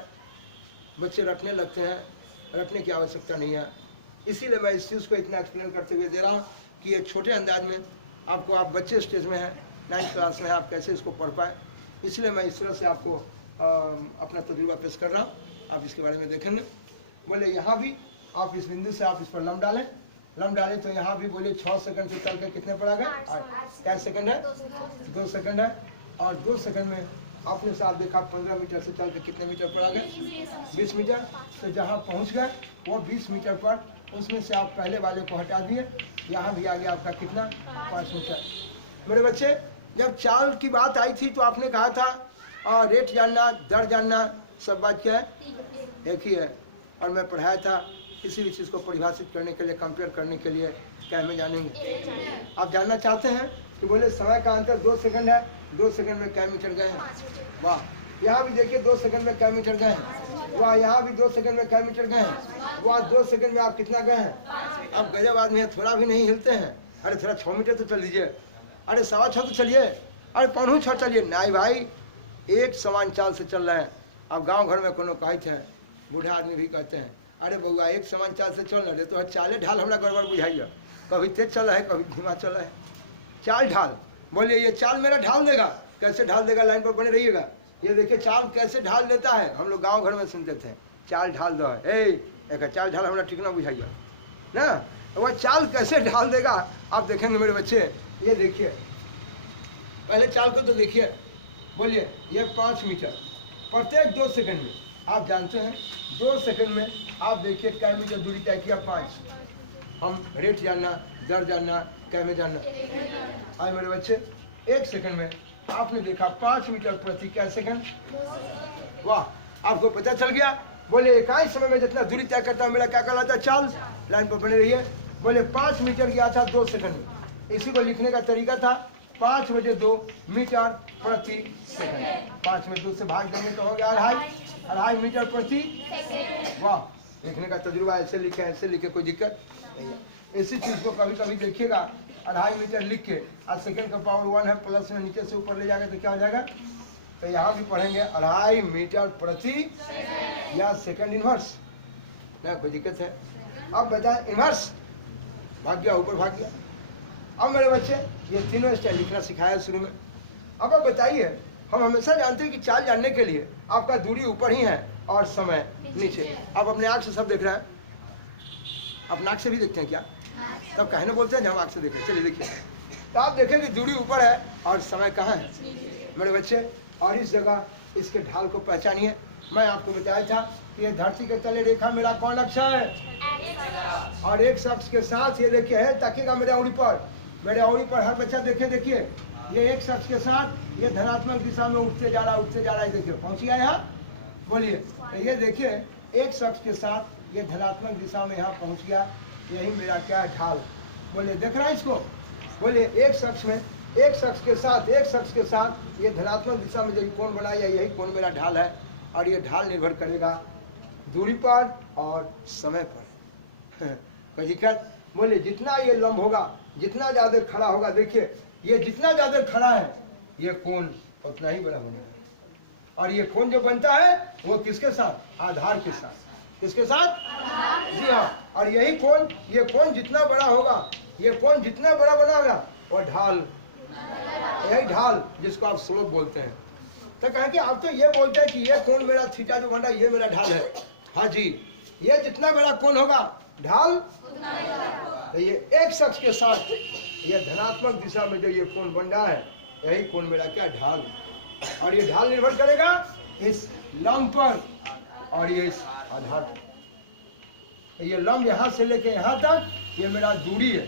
बच्चे रटने लगते हैं, रटने की आवश्यकता नहीं है, इसीलिए मैं इस चीज़ को इतना एक्सप्लेन करते हुए दे रहा हूँ कि ये छोटे अंदाज में आपको, आप बच्चे स्टेज में हैं, 9th क्लास में, आप कैसे इसको पढ़ पाए, इसलिए मैं इस तरह से आपको अपना तजुर्बा पेश कर रहा हूँ। आप इसके बारे में देखेंगे। बोले यहाँ भी आप इस बिंदु से आप इस पर लंब डालें, लंब डालें तो यहाँ भी बोले 6 सेकंड से चल के कितने पर आ गए? 8। क्या सेकंड है? 2 सेकंड है। और 2 सेकंड में आपने साथ देखा 15 मीटर से चल के कितने मीटर पर आ गए? 20 मीटर। तो जहाँ पहुँच गए वो 20 मीटर पर, उसमें से आप पहले वाले को हटा दिए, यहाँ भी आ गया आपका कितना? 5 मीटर। मेरे बच्चे जब चाल की बात आई थी तो आपने कहा था रेट जानना, दर जानना, सब बात क्या है? एक ही है। और मैं पढ़ाया था किसी भी चीज़ को परिभाषित करने के लिए, कंपेयर करने के लिए क्या हमें जानेंगे? आप जानना चाहते हैं कि बोले समय का अंतर 2 सेकंड है, 2 सेकंड में क्या मीटर गए हैं? वाह। यहाँ भी देखिए 2 सेकंड में क्या मीटर गए हैं? वाह। यहाँ भी 2 सेकंड में क्या मीटर गए हैं? वाह। 2 सेकंड में आप कितना गए हैं? अब गजब आदमी है, थोड़ा भी नहीं हिलते हैं। अरे थोड़ा 6 मीटर तो चल लीजिए, अरे 6.25 तो चलिए, अरे 5.5 चलिए। नहीं भाई, एक समान चाल से चल रहे हैं। अब गाँव घर में कोनो कहते हैं, बूढ़ा आदमी भी कहते हैं अरे बउआ एक समान चाल से चल ना रे, तो चाले ढाल हमरा गड़बड़ बुझाइए, कभी तेज चल है कभी धीमा चल है। चाल ढाल, बोलिए ये चाल मेरा ढाल देगा, कैसे ढाल देगा, लाइन पर बने रहिएगा। ये देखिए चाल कैसे ढाल देता है, हम लोग गांव घर में सुनते थे, चाल ढाल दो एक चाल ढाल हमरा ठीक ना बुझाइए ना, वह चाल कैसे ढाल देगा आप देखेंगे मेरे बच्चे। ये देखिए पहले चाल को तो देखिए, बोलिए ये 5 मीटर प्रत्येक 2 सेकंड में, आप जानते हैं 2 सेकंड में आप देखिए कै मीटर दूरी तय किया, 5। हम रेट जानना, दर जानना, कै में जानना, आए मेरे बच्चे 1 सेकंड में आपने देखा 5 मीटर प्रति कै सेकंड, वाह आपको पता चल गया। बोले इकाई समय में जितना दूरी तय करता है मेरा क्या कहलाता है, चाल। लाइन पर बने रहिए। बोले 5 मीटर गया था 2 सेकंड में, इसी को लिखने का तरीका था 5 बटे 2 मीटर प्रति सेकंड। 5 में 2 से भाग देंगे तो हो गया 2.5 मीटर प्रति, वाह लिखने का तजुर्बा, ऐसे लिखे कोई दिक्कत नहीं है। इसी चीज को कभी कभी देखिएगा 2.5 मीटर लिख के, आज सेकंड का पावर 1 है, प्लस में नीचे से ऊपर ले जाएगा तो क्या हो जाएगा, तो यहाँ भी पढ़ेंगे 2.5 मीटर प्रति या सेकंड इनवर्स, ना कोई दिक्कत है। अब बताएं इनवर्स, भाग गया ऊपर भाग गया। अब मेरे बच्चे ये तीनों स्टाइल लिखना सिखाया शुरू में। अब आप बताइए, हम हमेशा जानते हैं कि चाल जानने के लिए आपका दूरी ऊपर ही है और समय नीचे। आप अपने आँख से सब देख रहे हैं, आप नाक से भी देखते हैं क्या, तब कहने बोलते हैं जब आँख से देख रहे हैं। चलिए देखिए, तो आप देखें कि दूरी ऊपर है और समय कहाँ है मेरे बच्चे। और इस जगह इसके ढाल को पहचानिए। मैं आपको बताया था कि ये धरती के तले रेखा मेरा कौन अक्ष है, और एक अक्ष के साथ ये देखिए है, ताकिएगा मेरे उंगली पर हर बच्चा देखे, देखिए ये एक अक्ष के साथ ये धनात्मक दिशा में उठते जा रहा है, देखिए पहुंच गया यहाँ। बोलिए तो ये देखिए एक अक्ष के साथ ये धनात्मक दिशा में यहाँ पहुंच गया, यही मेरा क्या है, ढाल। बोलिए देख रहा है इसको, बोलिए एक अक्ष में एक अक्ष के साथ ये धनात्मक दिशा में जो कोण बनाया यही कोण मेरा ढाल है, और ये ढाल निर्भर करेगा दूरी पर और समय पर। कोई दिक्कत, बोलिए जितना ये लंब होगा, जितना ज्यादा खड़ा होगा, देखिए ये जितना ज्यादा खड़ा है ये कोण उतना ही बड़ा बनेगा, और ये कोण जो बनता है वो किसके साथ, आधार के साथ। किसके साथ, जी हाँ। और यही कोण, ये कोण जितना बड़ा होगा, ये कोण जितना बड़ा बनाएगा वो ढाल, यही ढाल जिसको आप स्लोप बोलते हैं। तो कहें कि आप तो ये बोलते हैं कि ये कोण मेरा थीटा जो बन रहा है ये मेरा ढाल है। हाँ जी, ये जितना बड़ा कोण होगा ढाल तो ये एक अक्ष के साथ ये धनात्मक दिशा में जो ये कोण बन रहा है यही कोण मेरा क्या, ढाल। और ये ढाल निर्भर करेगा इस लंब पर और ये इस आधार पर। ये लंब यहाँ से लेके यहाँ तक ये मेरा दूरी है,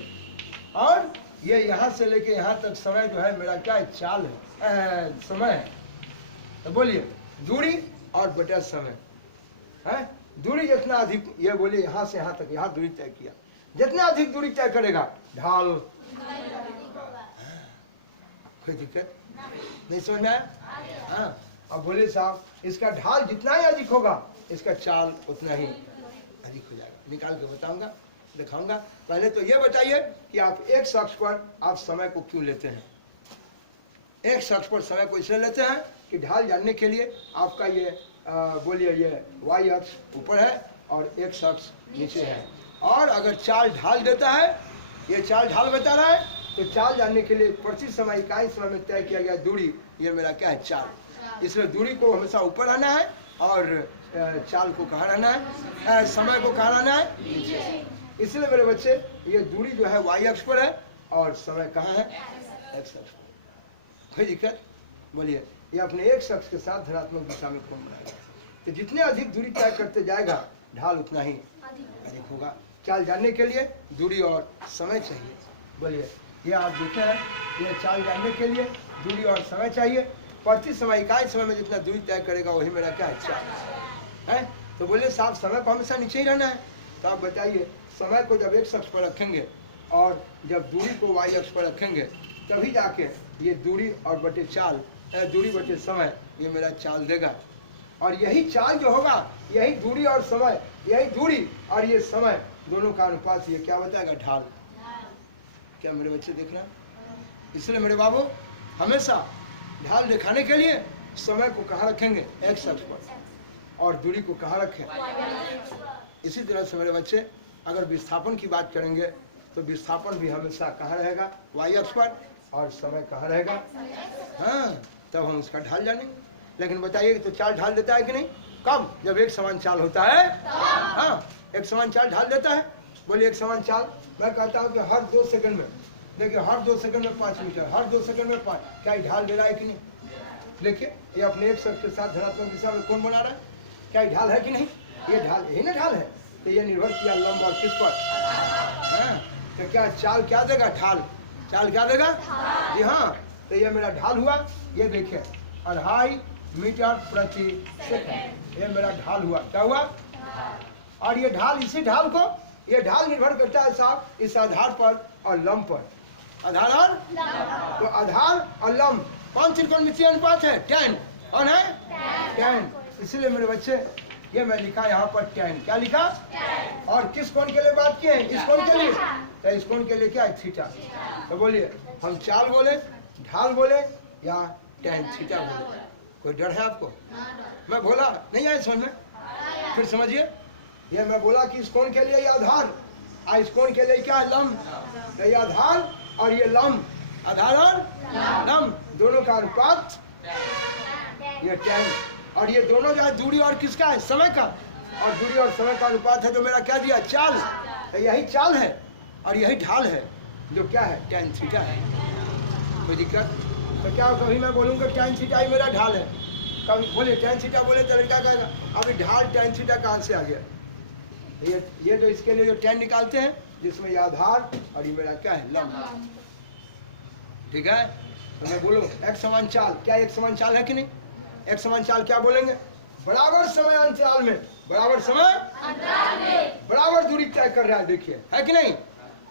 और ये यहाँ से लेके यहाँ तक समय जो है मेरा क्या है, चाल है, समय है। तो बोलिए दूरी और बटा समय है। दूरी जितना अधिक, ये बोलिए यहाँ से यहाँ तक, यहाँ दूरी तय किया, जितना अधिक दूरी तय करेगा ढाल। कोई दिक्कत नहीं, समझ में आया? हाँ। अब बोले साहब इसका ढाल जितना ही अधिक होगा इसका चाल उतना ही अधिक हो जाएगा। निकाल के बताऊंगा, दिखाऊंगा। पहले तो ये बताइए कि आप एक अक्ष पर आप समय को क्यों लेते हैं। एक अक्ष पर समय को इसलिए लेते हैं कि ढाल जानने के लिए आपका ये बोलिए ये वाई अक्ष ऊपर है और एक अक्ष नीचे है, और अगर चाल ढाल देता है, ये चाल ढाल बता रहा है, तो चाल जानने के लिए प्रति समय इकाई समय में तय किया गया दूरी, ये मेरा क्या है, चाल। इसलिए दूरी को हमेशा ऊपर आना है और चाल को कहाँ रहना है, समय को कहाँ रहना है। इसलिए मेरे बच्चे ये दूरी जो है वाई अक्ष पर है और समय कहाँ है, एक्स अक्ष पर। कोई दिक्कत, बोलिए ये अपने एक अक्ष के साथ धनात्मक दिशा में कोण बनाएगा। तो जितने अधिक दूरी तय करते जाएगा ढाल उतना ही अधिक होगा। चाल जानने के लिए दूरी और समय चाहिए। बोलिए ये आप देखे हैं, ये चाल जानने के लिए दूरी और समय चाहिए। प्रति समय इकाई समय में जितना दूरी तय करेगा वही मेरा क्या है, चाल है। तो बोलिए साहब समय को हमेशा नीचे ही रहना है, तो आप बताइए समय को जब एक अक्ष पर रखेंगे और जब दूरी को वाई अक्ष पर रखेंगे तभी जाके ये दूरी और बटे चाल, दूरी बटे समय ये मेरा चाल देगा। और यही चाल जो होगा, यही दूरी और समय, यही दूरी और ये समय दोनों का अनुपात ये क्या बताएगा, ढाल। क्या मेरे बच्चे देख रहे हैं? इसलिए मेरे बाबू हमेशा ढाल दिखाने के लिए समय को कहाँ रखेंगे, एक अक्ष पर, और दूरी को कहाँ रखें, इसी तरह से मेरे बच्चे अगर विस्थापन की बात करेंगे तो विस्थापन भी हमेशा कहाँ रहेगा, वाई अक्ष पर, और समय कहाँ रहेगा, हाँ, तब हम उसका ढाल जानेंगे। लेकिन बताइए तो चाल ढाल देता है कि नहीं? कब? जब एक समान चाल होता है, हाँ, एक समान चाल ढाल देता है। बोलिए एक समान चाल, मैं कहता हूँ कि हर 2 सेकंड में, देखिए हर 2 सेकंड में 5 मीटर, हर 2 सेकंड में 5, क्या ये ढाल दे रहा है कि नहीं? देखिए ये अपने एक शख्स के साथ धनात्मक दिशा में कौन बना रहा है, क्या ये ढाल है कि नहीं? ये ढाल, यही ना ढाल है। तो ये निर्भर किया लंब और किस पर, हाँ, तो क्या चाल क्या देगा, ढाल, चाल क्या देगा, जी हाँ। तो ये मेरा ढाल हुआ, ये देखिए 2.5 मीटर प्रति सेकंड, ये मेरा ढाल हुआ, क्या हुआ? और ये ढाल, इसी ढाल को, ये ढाल निर्भर करता है साहब इस आधार पर और लंब पर, आधार और तो आधार और लंब कौन त्रिकोणमितीय अनुपात है? tan, कौन है? tan। इसलिए मेरे बच्चे ये मैं लिखा यहाँ पर tan, क्या लिखा? और किस कोण के लिए बात की है? इस कोण के लिए, तो इस कोण के लिए क्या है? थीटा। तो बोलिए हम चाल बोले, ढाल बोले या tan थीटा बोले, कोई डर है आपको? मैं बोला नहीं आया समझ में? फिर समझिए, ये मैं बोला कि इस कोण के लिए ये आधार, इस कोण के लिए क्या है? लंब। तो ये आधार और ये लंब, आधार और लंब दोनों का अनुपात ये tan, और ये दोनों जो है दूरी और किसका है? समय का, और दूरी और समय का अनुपात है तो मेरा क्या दिया? चाल। तो यही चाल है और यही ढाल है जो क्या है? tan थीटा है। कोई दिक्कत? तो क्या कभी मैं बोलूँगा tan थीटा ही मेरा ढाल है, कभी बोले tan थीटा बोले तो लड़का कहेगा अभी ढाल tan थीटा कहाँ से आ गया? ये जो इसके लिए जो tan निकालते हैं जिसमें ये आधार और ये मेरा क्या है? लंब, ठीक है। तो मैं बोलूँ एक समान चाल, क्या एक समान चाल है कि नहीं? एक समान चाल क्या बोलेंगे? बराबर समय अंतराल में, बराबर समय अंतराल में बराबर दूरी तय कर रहा है, देखिए है कि नहीं?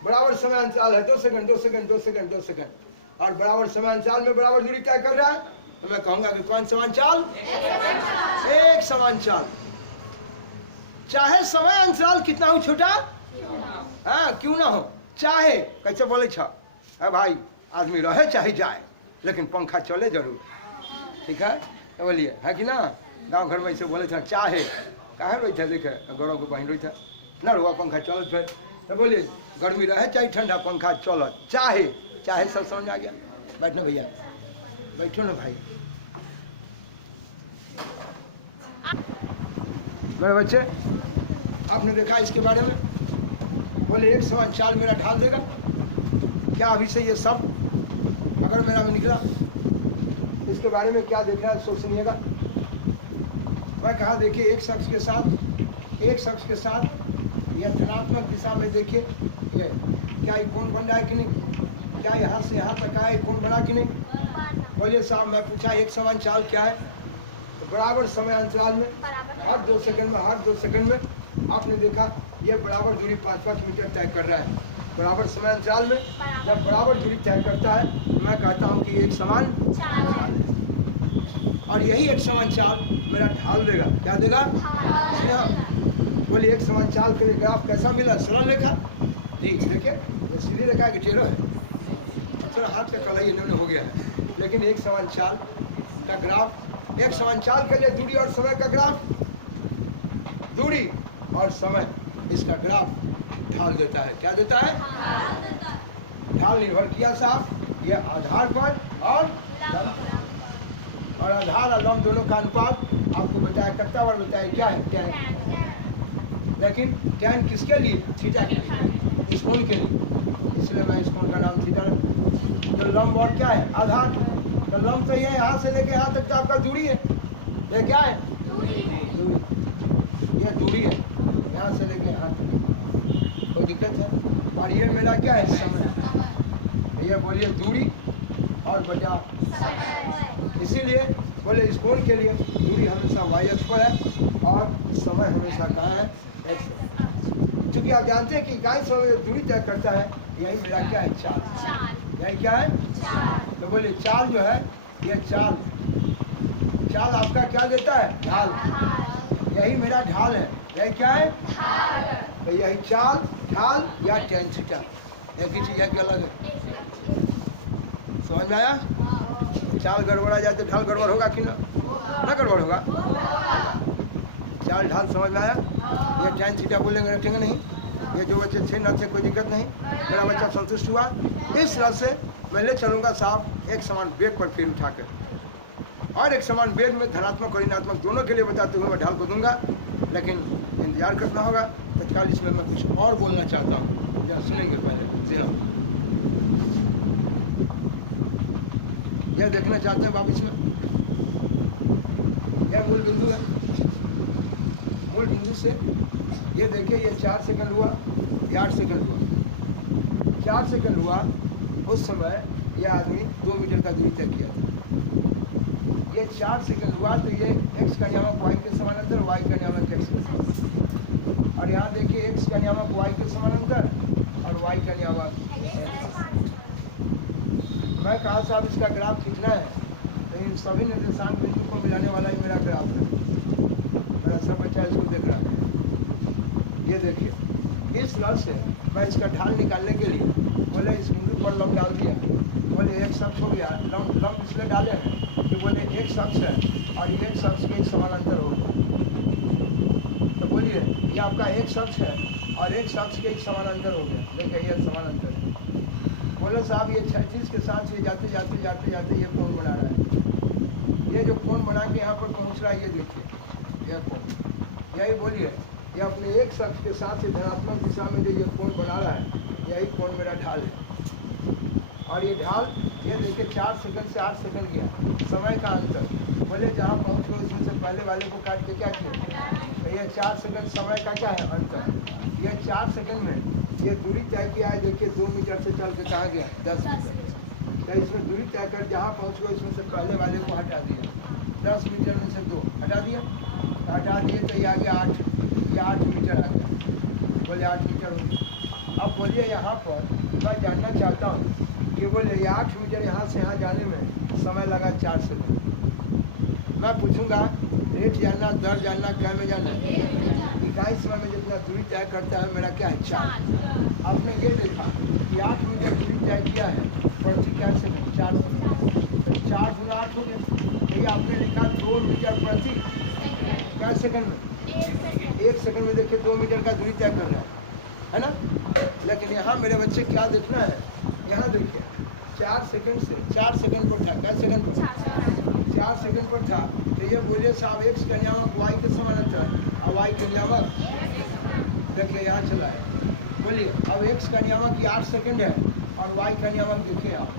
बराबर समय अंतराल है, 2 सेकंड 2 सेकंड 2 सेकंड 2 सेकंड, और बराबर समय अंतराल में बराबर दूरी तय कर रहा है। तो मैं कहूँगा कि कौन समान चाल? एक समान चाल, चाहे समय अंतराल कितना हो छोटा, हाँ क्यों ना हो, चाहे कैसे बोले छा है भाई, आदमी रहे चाहे जाए लेकिन पंखा चले जरूर, ठीक है? तो बोलिए है कि ना? गांव घर में ऐसे बोले थे चाहे काहे रही थे, देखे गौरव को बहन रही था ना, रुआ पंखा चलत फिर, तो बोलिए गर्मी रहे चाहे ठंडा पंखा चलत, चाहे, चाहे सब समझ आ गया? बैठना भैया, बैठो ना भाई। मेरे बच्चे आपने देखा इसके बारे में, बोले एक समान चाल मेरा ढाल देगा, क्या अभी से ये सब अगर मेरा में निकला, इसके बारे में क्या देखना है सोच सुनिएगा। मैं कहा देखिए एक शख्स के साथ यह धनात्मक दिशा में देखिए ये क्या ये कोण बन रहा है कि नहीं, क्या यहाँ से यहाँ तक आए कोण बना कि नहीं? बोलिए साहब मैं पूछा एक समान चाल क्या है? तो बराबर समय अंतराल में हर 2 सेकंड में आपने देखा ये बराबर दूरी 5-5 मीटर तय कर रहा है, बराबर समय अंतराल में जब बराबर दूरी तय करता है तो मैं कहता हूँ कि एक समान चाल है, और यही एक समान चाल मेरा ढाल देगा, क्या देगा? बोलिए एक समान चाल के लिए ग्राफ कैसा मिला? सरल रेखा, ठीक देखिए ये सीधी रेखा की टेढ़ा है, चलो हाथ का कलाई इन्होंने हो गया है, लेकिन एक समान चाल का ग्राफ, एक समान चाल के लिए दूरी और समय का ग्राफ, दूरी और समय इसका ग्राफ ढाल देता है, क्या देता है? ढाल निर्भर किया साहब ये आधार पर और आधार और लंब दोनों का अनुपात आपको बताया, कत्ता बार बताया क्या है? tan। लेकिन tan किसके लिए? थीटा के लिए, इस कोण के लिए, इसलिए मैं इस कोण का नाम थीटा रखा। तो लंब और क्या है? आधार। तो लंब तो ये यहाँ से लेके यहाँ तक तो आपका दूरी है, ये क्या है? दूरी, ये दूरी है यहाँ से लेके यहाँ तक, कोई दिक्कत है? और ये मेरा क्या है? समय। ये बोलिए दूरी और बचा, इसीलिए बोले इस कोण के लिए दूरी हमेशा वाई अक्ष पर है और समय हमेशा कहाँ है? एक्स पर। क्योंकि आप जानते हैं कि इकाई समय दूरी तय करता है, यही मेरा क्या है? चाल। यही क्या है? चाल। तो बोले चाल जो है ये चाल आपका क्या देता है? ढाल। यही मेरा ढाल है, यही क्या है? तो यही चाल, ढाल या tan थीटा, एक ही चीज है कि अलग है? समझ में आया? चाल गड़बड़ा जाए तो ढाल गड़बड़ होगा कि ना गड़बड़ होगा? चाल ढाल समझ में आया? ये tan थीटा बोलेंगे, रखेंगे नहीं। ये जो बच्चे थे ना थे कोई दिक्कत नहीं, मेरा बच्चा संतुष्ट हुआ। इस तरह से मैं ले चलूँगा साहब एक समान बेग पर फिर उठाकर, और एक समान बेग में धनात्मक और ऋणात्मक दोनों के लिए बताते हुए मैं ढाल को दूंगा, लेकिन इंतजार करना होगा। तत्काल इसमें मैं कुछ और बोलना चाहता हूँ, जरा सुनेंगे पहले। जी हाँ, यह देखना चाहते हैं वापिस में, यह मूल बिंदु है। मूल बिंदु से ये देखिए, ये 4 सेकंड हुआ, ये 8 सेकंड हुआ। 4 सेकंड हुआ उस समय यह आदमी 2 मीटर का दूरी तय किया था। ये 4 सेकंड हुआ तो ये x का नियामक y के समानांतर, y का नियामक x के समानांतर, और यहाँ देखिए x का नियामक y के समानांतर और y का नियामक x। मैं कहा साहब इसका ग्राफ खींचना है, तो इन सभी निर्देशांक बिंदु को मिलाने वाला ही मेरा ग्राफ है। मेरा सब बच्चा इसको देख रहा है। ये देखिए, इस तरह से मैं इसका ढाल निकालने के लिए बोले इस बिंदु पर लंब डाल दिया, बोले एक शख्स हो गया। लंब इसलिए डाले हैं कि बोले एक शख्स है और ये एक शख्स के एक समानांतर हो गया। तो बोलिए ये आपका एक शख्स है और एक शख्स के एक समानांतर हो गया। देखिए ये समानांतर है। बोले साहब ये 36 के साथ ये जाते जाते जाते जाते ये कोण बना रहा है। ये जो कोण बना के यहाँ पर पहुँच रहा है, ये देखिए यह कोण, यही बोलिए ये अपने एक शख्स के साथ धनात्मक दिशा में जो ये कोण बना रहा है, यही कोण मेरा ढाल है। और ये ढाल ये देखिए 4 सेकंड से 8 सेकंड गया, समय का अंतर। बोले जहाँ पहुँच गए उसमें से पहले वाले को काट के क्या किया, तो ये 4 सेकंड समय का क्या है अंतर। ये 4 सेकंड में ये दूरी तय किया है। देखिए 2 मीटर से चल के कहाँ गया, 10 मीटर। तो इसमें दूरी तय कर जहाँ पहुँच गए उसमें से पहले वाले को हटा दिया, 10 मीटर में से 2 हटा दिया, हटा दिए तो ये आ गया 8, ये 8 मीटर आ गया। बोले 8 मीटर हो गया। अब बोलिए यहाँ पर मैं जानना चाहता हूँ कि बोले ये 8 मीटर यहाँ से यहाँ जाने में समय लगा 4 सेकंड। मैं पूछूंगा रेट जानना, दर जानना, क्या में जानना, इकाई समय में जितना दूरी तय करता है मेरा क्या है, 4। आपने ये देखा कि 8 मीटर दूरी तय किया है प्रति क्या सेकंड, 4 सेकंड। तो 4 गुना 8 हो गया। तो ये आपने लिखा 2 मीटर प्रति क्या सेकंड में, 1 सेकंड में देखिए 2 मीटर का दूरी तय कर रहा है ना। लेकिन यहाँ मेरे बच्चे क्या देखना है, यहाँ देखिए 4 सेकंड से 4 सेकंड पर था, क्या सेकंड पर, 4 सेकंड पर था। तो ये बोलिए साहब x का नियामक y के समानांतर और y के नियामक, देखिए यहाँ चला है। बोलिए अब x का नियामक ये 8 सेकंड है और y का नियामक देखिए आप,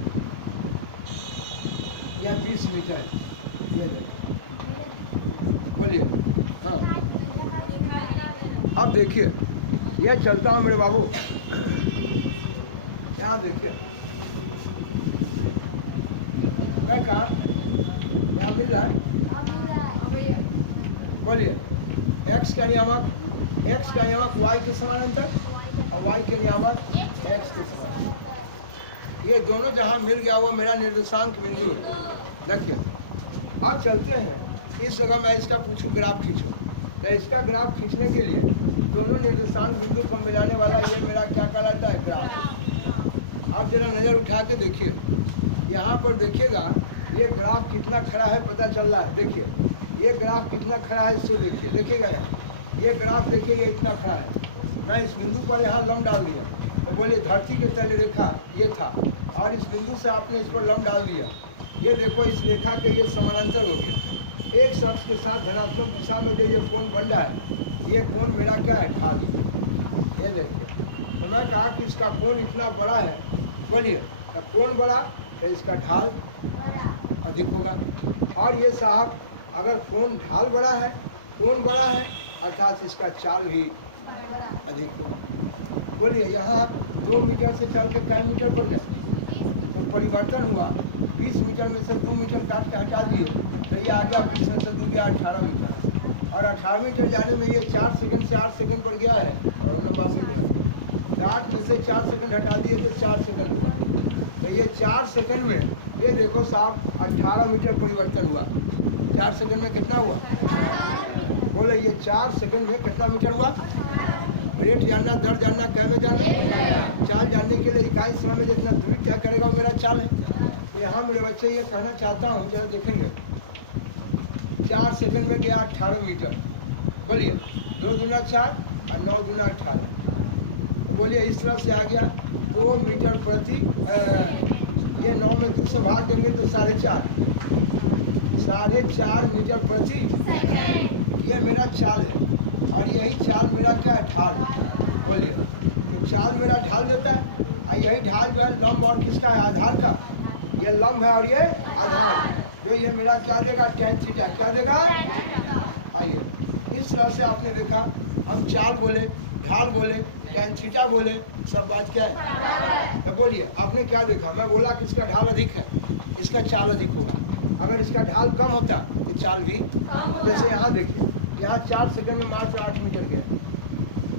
यह 20 मीटर है। ये देखिए, बोलिए हाँ। अब देखिए यह चलता हूँ मेरे बाबू, यहाँ देखिए मैं कहा यहाँ मिल रहा है। बोलिए x का नियामक y के समानांतर और y के नियामक x के समानांतर, ये दोनों जहाँ मिल गया वो मेरा निर्देशांक बिंदु है। देखिए अब चलते हैं, इस जगह मैं इसका पूछूं ग्राफ खींचूं, तो इसका ग्राफ खींचने के लिए दोनों निर्देशांक बिंदु को मिलाने वाला ये मेरा क्या कहलाता है, ग्राफ। आप जरा नज़र उठा के देखिए, यहाँ पर देखिएगा ये ग्राफ कितना खड़ा है पता चल रहा है। देखिए ये ग्राफ कितना खड़ा है, इससे देखिए, देखिएगा यहाँ ये ग्राफ देखिए ये इतना खड़ा है। मैं इस बिंदु पर यहाँ लंब डाल दिया, तो बोलिए धरती के तले रेखा ये था और इस बिंदु से आपने इस पर लंब डाल दिया। ये देखो इस रेखा के ये समानांतर हो गया। एक शख्स के साथ धनात्मक दिशा में जो ये कोण बन रहा है, ये कोण मेरा क्या है, ढाल। ये देखिए, तो मैं कहा कि इसका कोण इतना बड़ा है, बोलिए कोण बड़ा तो इसका ढाल अधिक होगा। और ये साहब अगर कोण ढाल बड़ा है, कोण बड़ा है अर्थात इसका चाल भी अधिक होगा। बोलिए यहाँ 2 मीटर से चल के कई मीटर पर गए, तो परिवर्तन हुआ। 20 मीटर में से 2 मीटर काट के हटा दिए, तो ये आ गया 20 में से 2 गया 18 मीटर। और 18 मीटर जाने में ये 4 सेकंड से 8 सेकंड पर गया है, और 8 में से 4 सेकंड हटा दिए तो 4 सेकंड। तो ये 4 सेकंड में ये देखो साहब 18 मीटर परिवर्तन हुआ। 4 सेकंड में कितना हुआ, बोले ये 4 सेकंड में कितना मीटर हुआ। रेट जानना, दर जानना, क्या में जानना, चाल जानने के लिए इकाई समय में जितना दूरी क्या करेगा वो मेरा चाल है। तो यहाँ मेरे बच्चे ये कहना चाहता हूँ, जरा देखेंगे 4 सेकंड में गया 18 मीटर। बोलिए 2 दूना 4 और 9 दूना 18। बोलिए इस तरफ से आ गया 2 मीटर प्रति ये 9 में 2 से भाग देंगे तो 4.5 मीटर प्रति ये मेरा चाल है और यही चाल मेरा क्या है ढाल। बोलिए तो चाल मेरा ढाल देता है और यही ढाल जो है लंब और किसका है आधार का। ये लंब है और ये आधार जो ये मेरा क्या देगा tan थीटा क्या देगा। आइए इस तरह से आपने देखा हम चाल बोले ढाल बोले tan थीटा बोले सब बात क्या है। तो बोलिए आपने क्या देखा मैं बोला कि इसका ढाल अधिक है इसका चाल अधिक होगा। अगर इसका ढाल कम होता तो चाल भी जैसे यहाँ देखिए यहाँ 4 सेकंड में मात्र 8 मीटर गए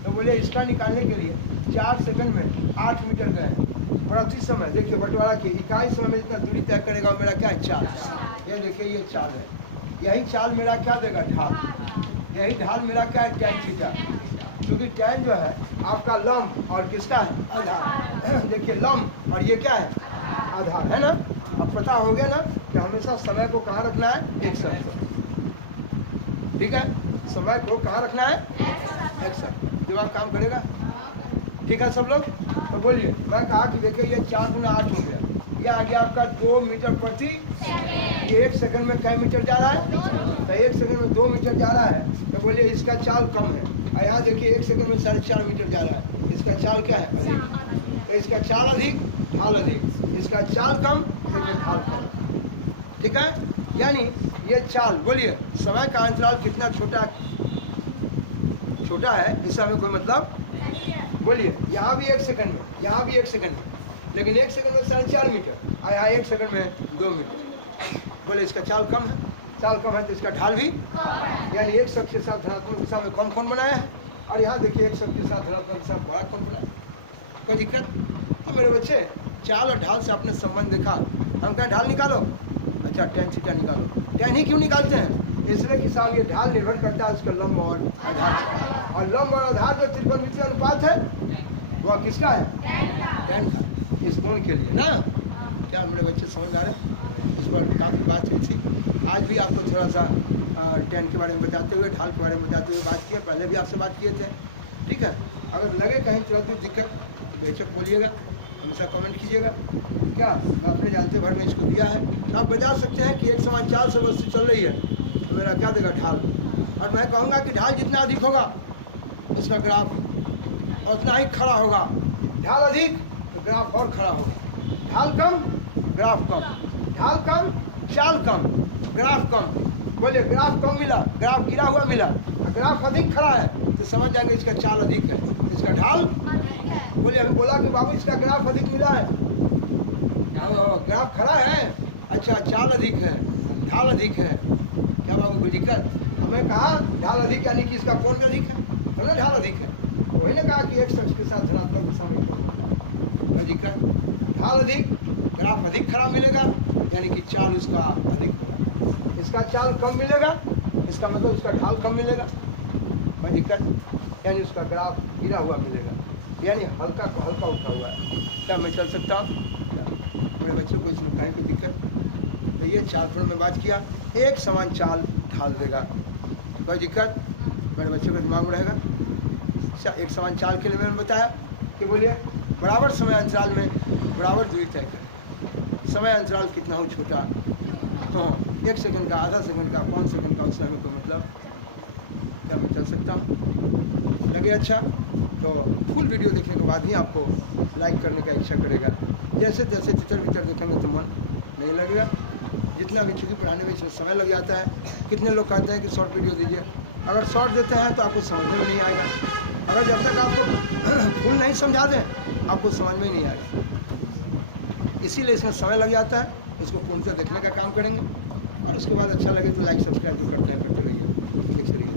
तो बोले इसका निकालने के लिए 4 सेकंड में 8 मीटर गए प्रति समय। देखिए बंटवारा की इकाई समय में जितना दूरी तय करेगा वो मेरा क्या है चाल। ये देखिए ये चाल है यही चाल मेरा क्या देगा ढाल। यही ढाल मेरा क्या है tan थीटा क्योंकि tan जो है आपका लंब और किसका है आधार। देखिए लंब और ये क्या है आधार है ना। अब पता हो गया ना कि हमेशा समय को कहाँ रखना है एक साथ। ठीक है समय को कहाँ रखना है एक साथ दिमाग काम करेगा। ठीक है सब लोग। तो बोलिए मैं कहा कि देखिए ये 4 गुना 8 हो गया ये आ गया आपका 2 मीटर प्रति। ये 1 सेकंड में कै मीटर जा रहा है तो 1 सेकंड में 2 मीटर जा रहा है। तो बोलिए इसका चाल कम है और यहाँ देखिए 1 सेकंड में 4.5 मीटर जा रहा है इसका चाल क्या है अधिक। इसका चाल अधिक ढाल अधिक इसका चाल कम लेकिन ढाल कम। ठीक है यानी ये चाल बोलिए समय का अंतराल कितना छोटा है इससे हमें कोई मतलब। बोलिए यहाँ भी 1 सेकंड में यहाँ भी 1 सेकंड में लेकिन 1 सेकंड में 4.5 मीटर और यहाँ 1 सेकंड में 2 मीटर। बोले इसका चाल कम है चाल कम है तो इसका ढाल भी यानी एक शब्द के साथ धनात्मक दिशा में कौन कौन बनाया है और यहाँ देखिए एक शब्द के साथ धनात्मक दिशा में बड़ा कौन बनाया। कोई दिक्कत तो मेरे बच्चे चाल और ढाल से आपने संबंध देखा। हम कहें ढाल निकालो अच्छा tan थीटा निकालो। tan ही क्यों निकालते हैं इसलिए कि साहब ये ढाल निर्भर करता है उसका लंब और आधार से और लंब और आधार जो त्रिकोणमितीय अनुपात है वह किसका है tan का इस कोण के लिए ना। क्या मेरे बच्चे समझ आ रहे हैं। इस पर काफ़ी बात हुई थी आज भी आपको थोड़ा सा tan के बारे में बताते हुए ढाल के बारे में बताते हुए बात किए पहले भी आपसे बात किए थे। ठीक है अगर लगे कहीं तुरंत भी दिक्कत तो बेशक बोलिएगा हमेशा कमेंट कीजिएगा। क्या आपने जानते भर में इसको दिया है तो आप बता सकते हैं कि 1/4 से वस्तु चल रही है तो मेरा क्या देगा ढाल। और मैं कहूँगा कि ढाल जितना अधिक होगा उसका ग्राफ उतना ही खड़ा होगा। ढाल अधिक तो ग्राफ और खड़ा होगा। ढाल कम ग्राफ कम ढाल कम चाल कम ग्राफ कम। बोलिए ग्राफ कम मिला ग्राफ गिरा हुआ मिला ग्राफ अधिक खड़ा है तो समझ जाएंगे इसका चाल अधिक है इसका ढाल। बोलिए हमें बोला कि बाबू इसका ग्राफ अधिक मिला है ग्राफ खड़ा है अच्छा चाल अधिक है ढाल अधिक है। क्या बाबू कोई दिक्कत। हमें कहा ढाल अधिक यानी कि इसका कोण अधिक है तो ना ढाल अधिक है वही ने कहा कि एक शख्स के साथ धनात्मक दिशा में कोई दिक्कत। ढाल अधिक ग्राफ अधिक खड़ा मिलेगा यानी कि चाल उसका अधिक होगा। इसका चाल कम मिलेगा इसका मतलब उसका ढाल कम मिलेगा कोई दिक्कत यानी उसका ग्राफ गिरा हुआ मिलेगा यानी हल्का को हल्का उठा हुआ है। क्या मैं चल सकता हूँ मेरे बच्चों को इसमें कहीं कोई दिक्कत। तो ये चाल पर में बात किया एक समान चाल ढाल देगा कोई दिक्कत मेरे बच्चों के दिमाग में रहेगा। एक समान चाल के लिए मैंने बताया कि बोलिए बराबर समय अंतराल में बराबर दूरी तय करें। समय अंतराल कितना हो छोटा तो 1 सेकंड का आधा सेकंड का 5 सेकंड का उससे हमें कोई मतलब। क्या मैं चल सकता हूँ लगे अच्छा तो फुल वीडियो देखने के बाद ही आपको लाइक करने का इच्छा करेगा। जैसे जैसे चित्र विचर देखेंगे तो मन नहीं लगेगा। जितना भी चूँकि पढ़ाने में इसमें समय लग जाता है। कितने लोग कहते हैं कि शॉर्ट वीडियो दीजिए अगर शॉर्ट देते हैं तो आपको समझ में नहीं आएगा। अगर जब तक आपको फुल नहीं समझा दें आपको समझ में नहीं आएगा। इसीलिए इसमें समय लग जाता है। इसको पूर्णतः देखने का काम करेंगे और उसके बाद अच्छा लगे तो लाइक सब्सक्राइब तो करते रहिए देखते रहिए।